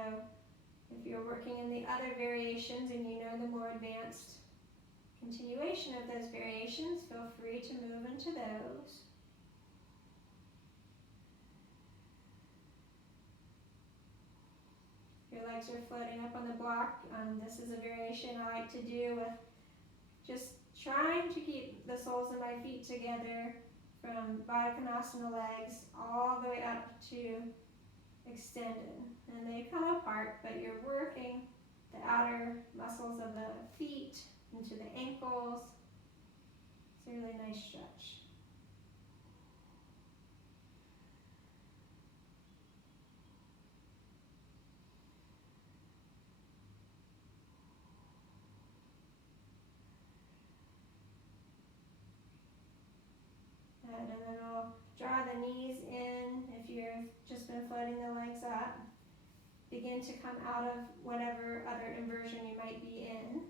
if you're working in the other variations and you know the more advanced continuation of those variations, feel free to move into those. Your legs are floating up on the block. This is a variation I like to do with just trying to keep the soles of my feet together from Baddha Konasana legs all the way up to extended. And they come apart, but you're working the outer muscles of the feet into the ankles. It's a really nice stretch. And then we'll draw the knees in if you've just been floating the legs up. Begin to come out of whatever other inversion you might be in.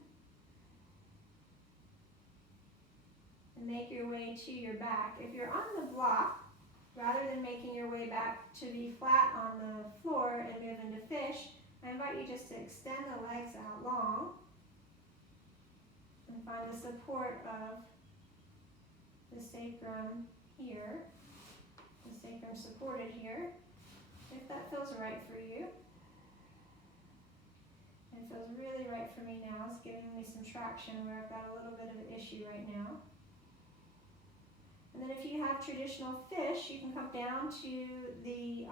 And make your way to your back. If you're on the block, rather than making your way back to be flat on the floor and move into fish, I invite you just to extend the legs out long and find the support of the sacrum here, the sacrum supported here, if that feels right for you. It feels really right for me now. It's giving me some traction where I've got a little bit of an issue right now. And then if you have traditional fish, you can come down to the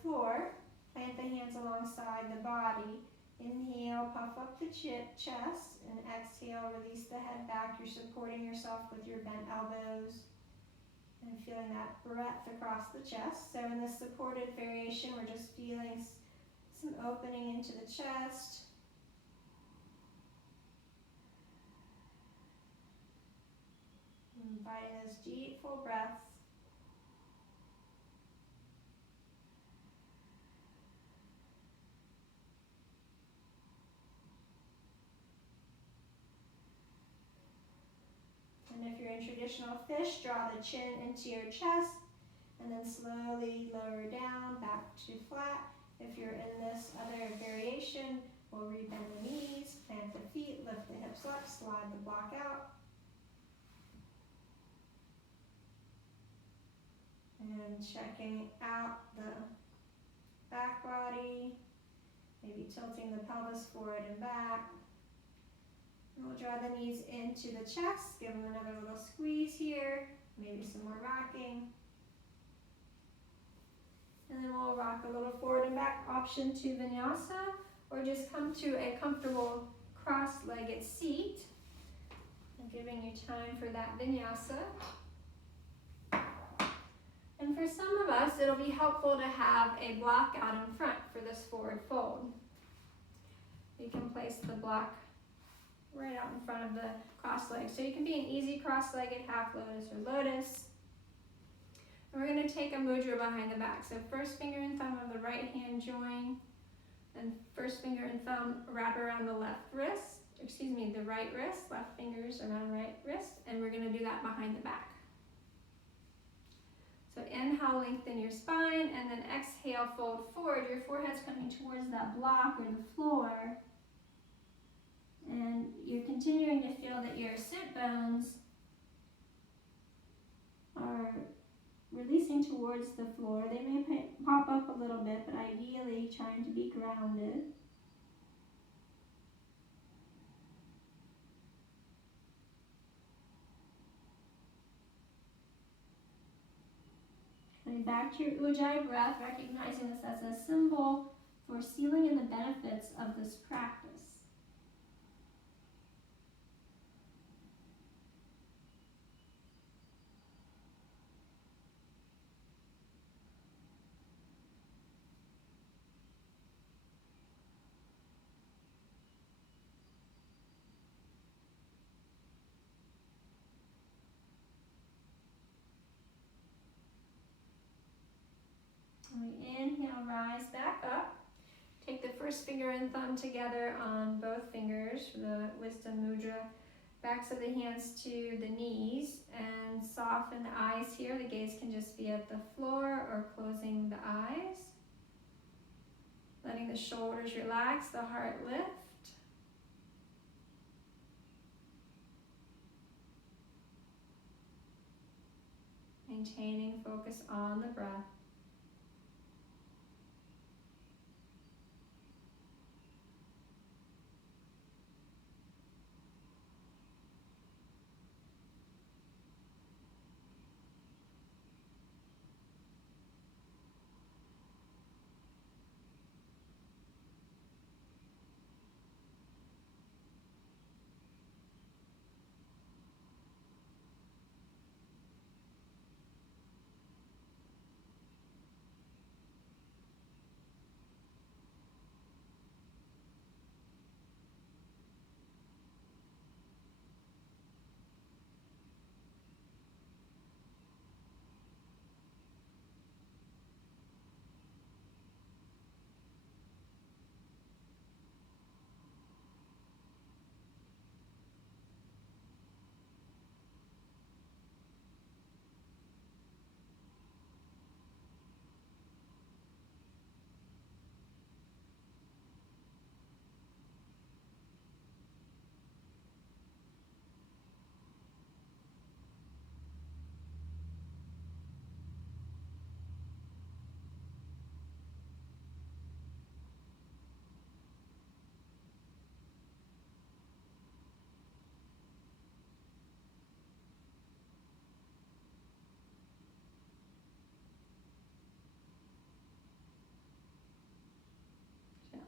floor, plant the hands alongside the body. Inhale, puff up the chest, and exhale, release the head back. You're supporting yourself with your bent elbows and feeling that breadth across the chest. So in this supported variation, we're just feeling some opening into the chest. Inviting those deep, full breaths. And if you're in traditional fish, draw the chin into your chest and then slowly lower down back to flat. If you're in this other variation, we'll rebend the knees, plant the feet, lift the hips up, slide the block out. And checking out the back body, maybe tilting the pelvis forward and back. And we'll draw the knees into the chest, give them another little squeeze here, maybe some more rocking. And then we'll rock a little forward and back option to vinyasa, or just come to a comfortable cross-legged seat. I'm giving you time for that vinyasa. And for some of us, it'll be helpful to have a block out in front for this forward fold. You can place the block right out in front of the cross leg. So you can be an easy cross-legged half lotus or lotus. And we're going to take a mudra behind the back. So first finger and thumb of the right hand join, and first finger and thumb wrap around the left wrist, the right wrist, left fingers around right wrist, and we're gonna do that behind the back. So inhale, lengthen your spine, and then exhale, fold forward. Your forehead's coming towards that block or the floor. And you're continuing to feel that your sit bones are releasing towards the floor. They may pop up a little bit, but ideally trying to be grounded. Coming back to your Ujjayi breath, recognizing this as a symbol for sealing in the benefits of this practice. We inhale, rise back up. Take the first finger and thumb together on both fingers for the Wisdom Mudra. Backs of the hands to the knees, and soften the eyes here. The gaze can just be at the floor or closing the eyes. Letting the shoulders relax, the heart lift. Maintaining focus on the breath.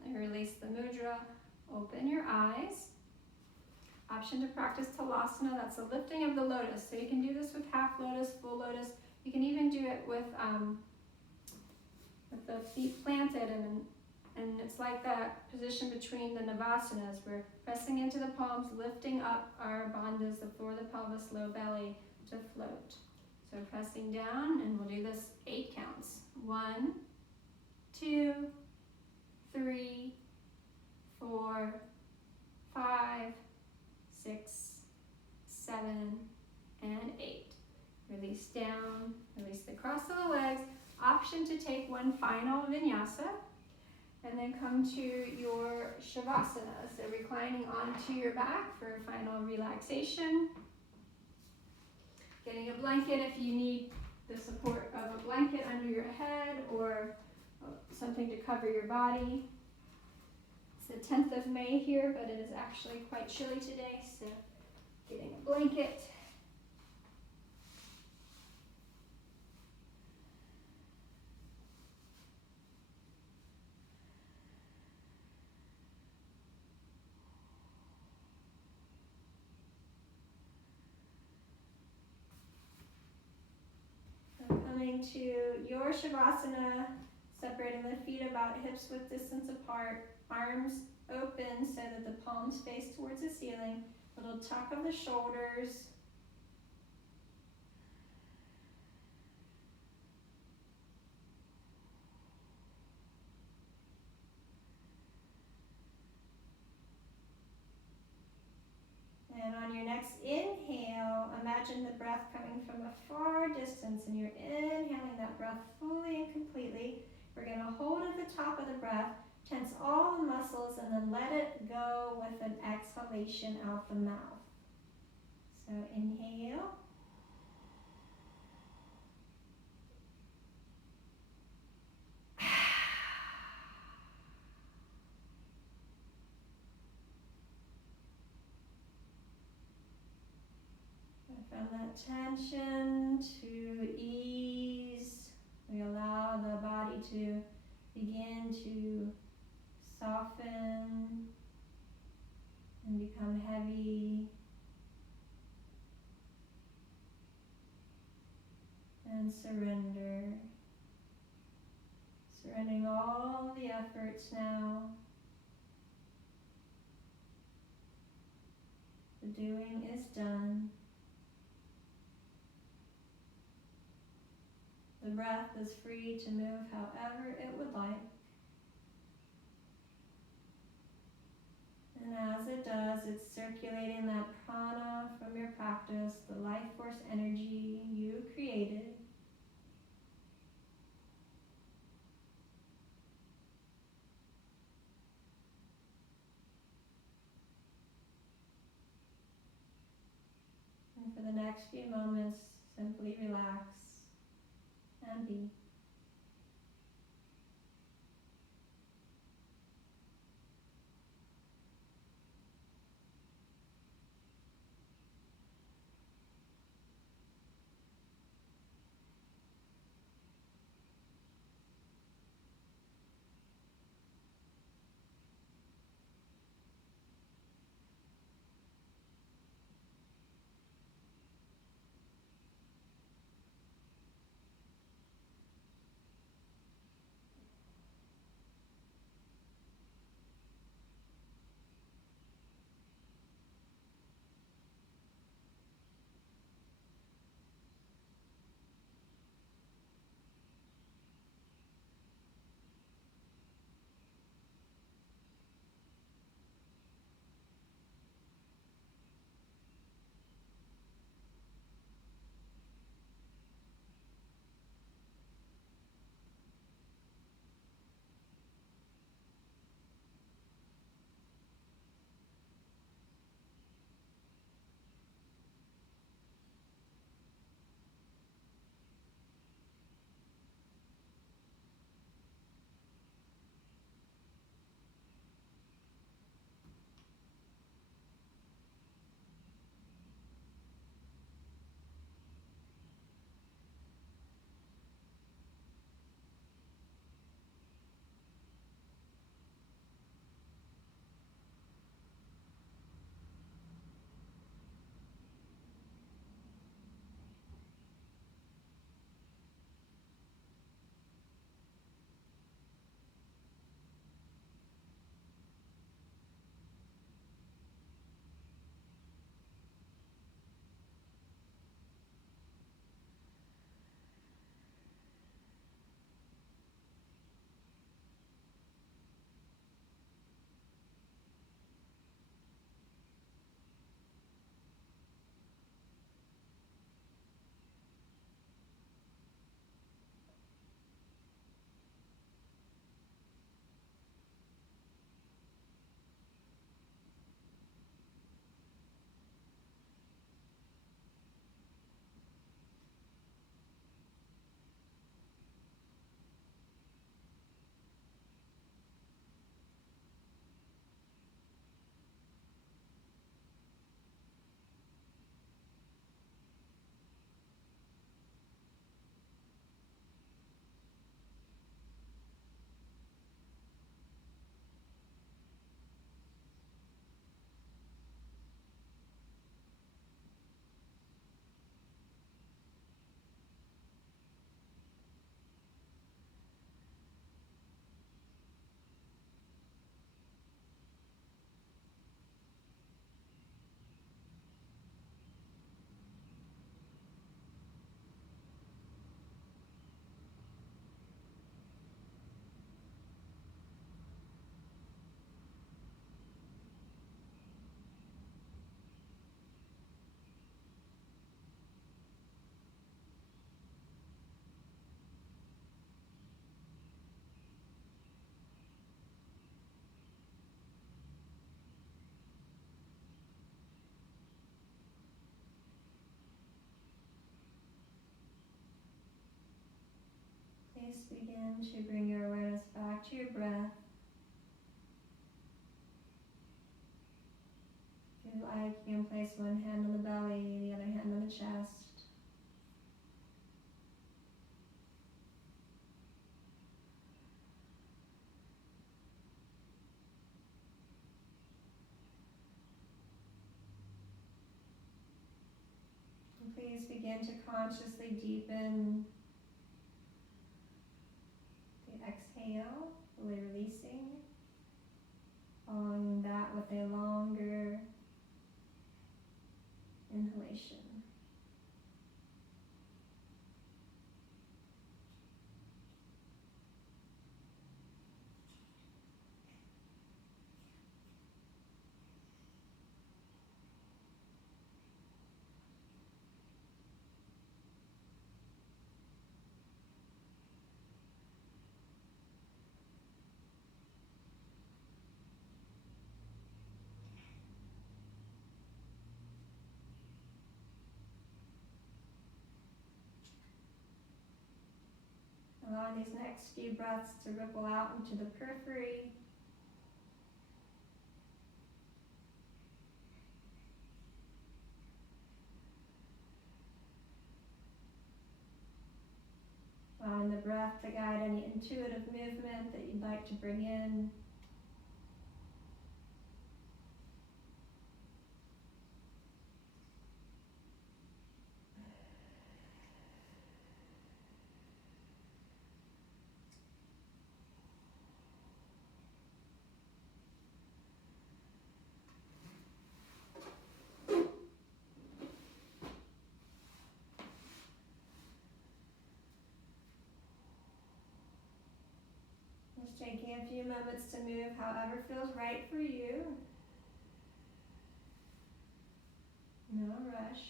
Gently release the mudra. Open your eyes. Option to practice Talasana, that's a lifting of the lotus. So you can do this with half lotus, full lotus. You can even do it with the feet planted, and it's like that position between the Navasanas. We're pressing into the palms, lifting up our bandhas, the floor of the pelvis, low belly, to float. So pressing down, and we'll do this 8 counts. 1, 2, 3, 4, 5, 6, 7, and 8. Release down, release the cross of the legs. Option to take one final vinyasa, and then come to your Shavasana. So reclining onto your back for final relaxation. Getting a blanket if you need the support of a blanket under your head or something to cover your body. It's the 10th of May here, but it is actually quite chilly today, so getting a blanket. Coming to your Shavasana, separating the feet about hips width distance apart, arms open so that the palms face towards the ceiling, little tuck of the shoulders. imagine the breath coming from a far distance, and you're inhaling that breath fully and completely. We're going to hold at the top of the breath, tense all the muscles, and then let it go with an exhalation out the mouth. So inhale. From that tension to ease, we allow the body to begin to soften and become heavy and surrender. Surrendering all the efforts now. The doing is done. The breath is free to move however it would like. And as it does, it's circulating that prana from your practice, the life force energy you created. And for the next few moments, simply relax and be. Please begin to bring your awareness back to your breath. If you like, you can place one hand on the belly, the other hand on the chest. And please begin to consciously deepen the exhale, fully releasing, following that with a longer inhalation. Allowing these next few breaths to ripple out into the periphery. Allowing the breath to guide any intuitive movement that you'd like to bring in. Just taking a few moments to move however feels right for you. No rush.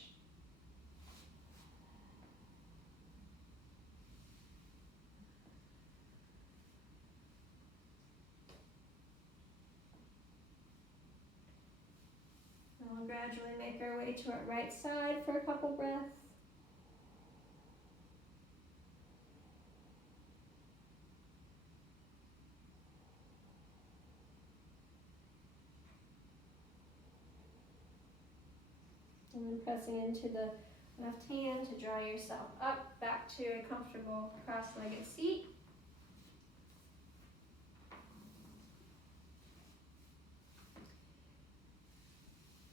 And we'll gradually make our way to our right side for a couple breaths. And then pressing into the left hand to draw yourself up back to a comfortable cross-legged seat.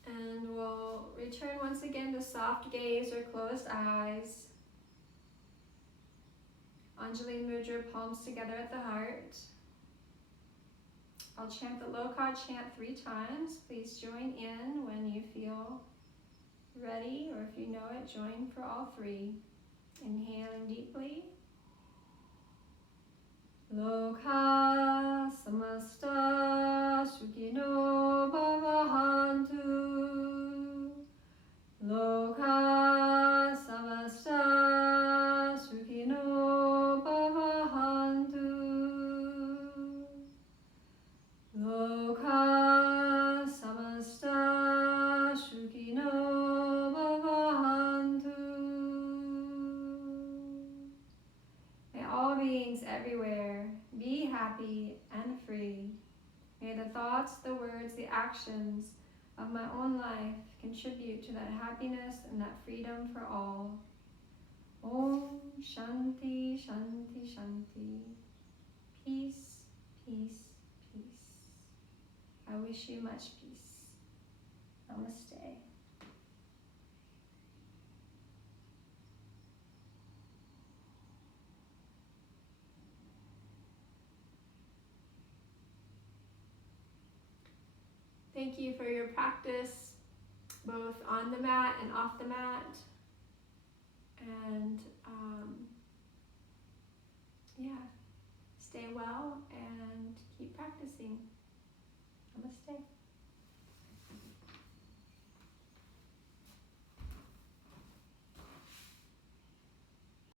And we'll return once again to soft gaze or closed eyes. Anjali Mudra, palms together at the heart. I'll chant the Loka chant 3 times. Please join in when you feel ready, or if you know it, join for all 3. Inhaling deeply. Loka samasta sukhino bhavahantu. Loka samasta sukhino bhavahantu. Loka samasta sukhino bhavahantu. May all beings everywhere be happy and free. May the thoughts, the words, the actions of my own life contribute to that happiness and that freedom for all. Om Shanti Shanti Shanti. Peace, peace, peace. I wish you much peace. Namaste. Thank you for your practice, both on the mat and off the mat. And stay well and keep practicing. Namaste.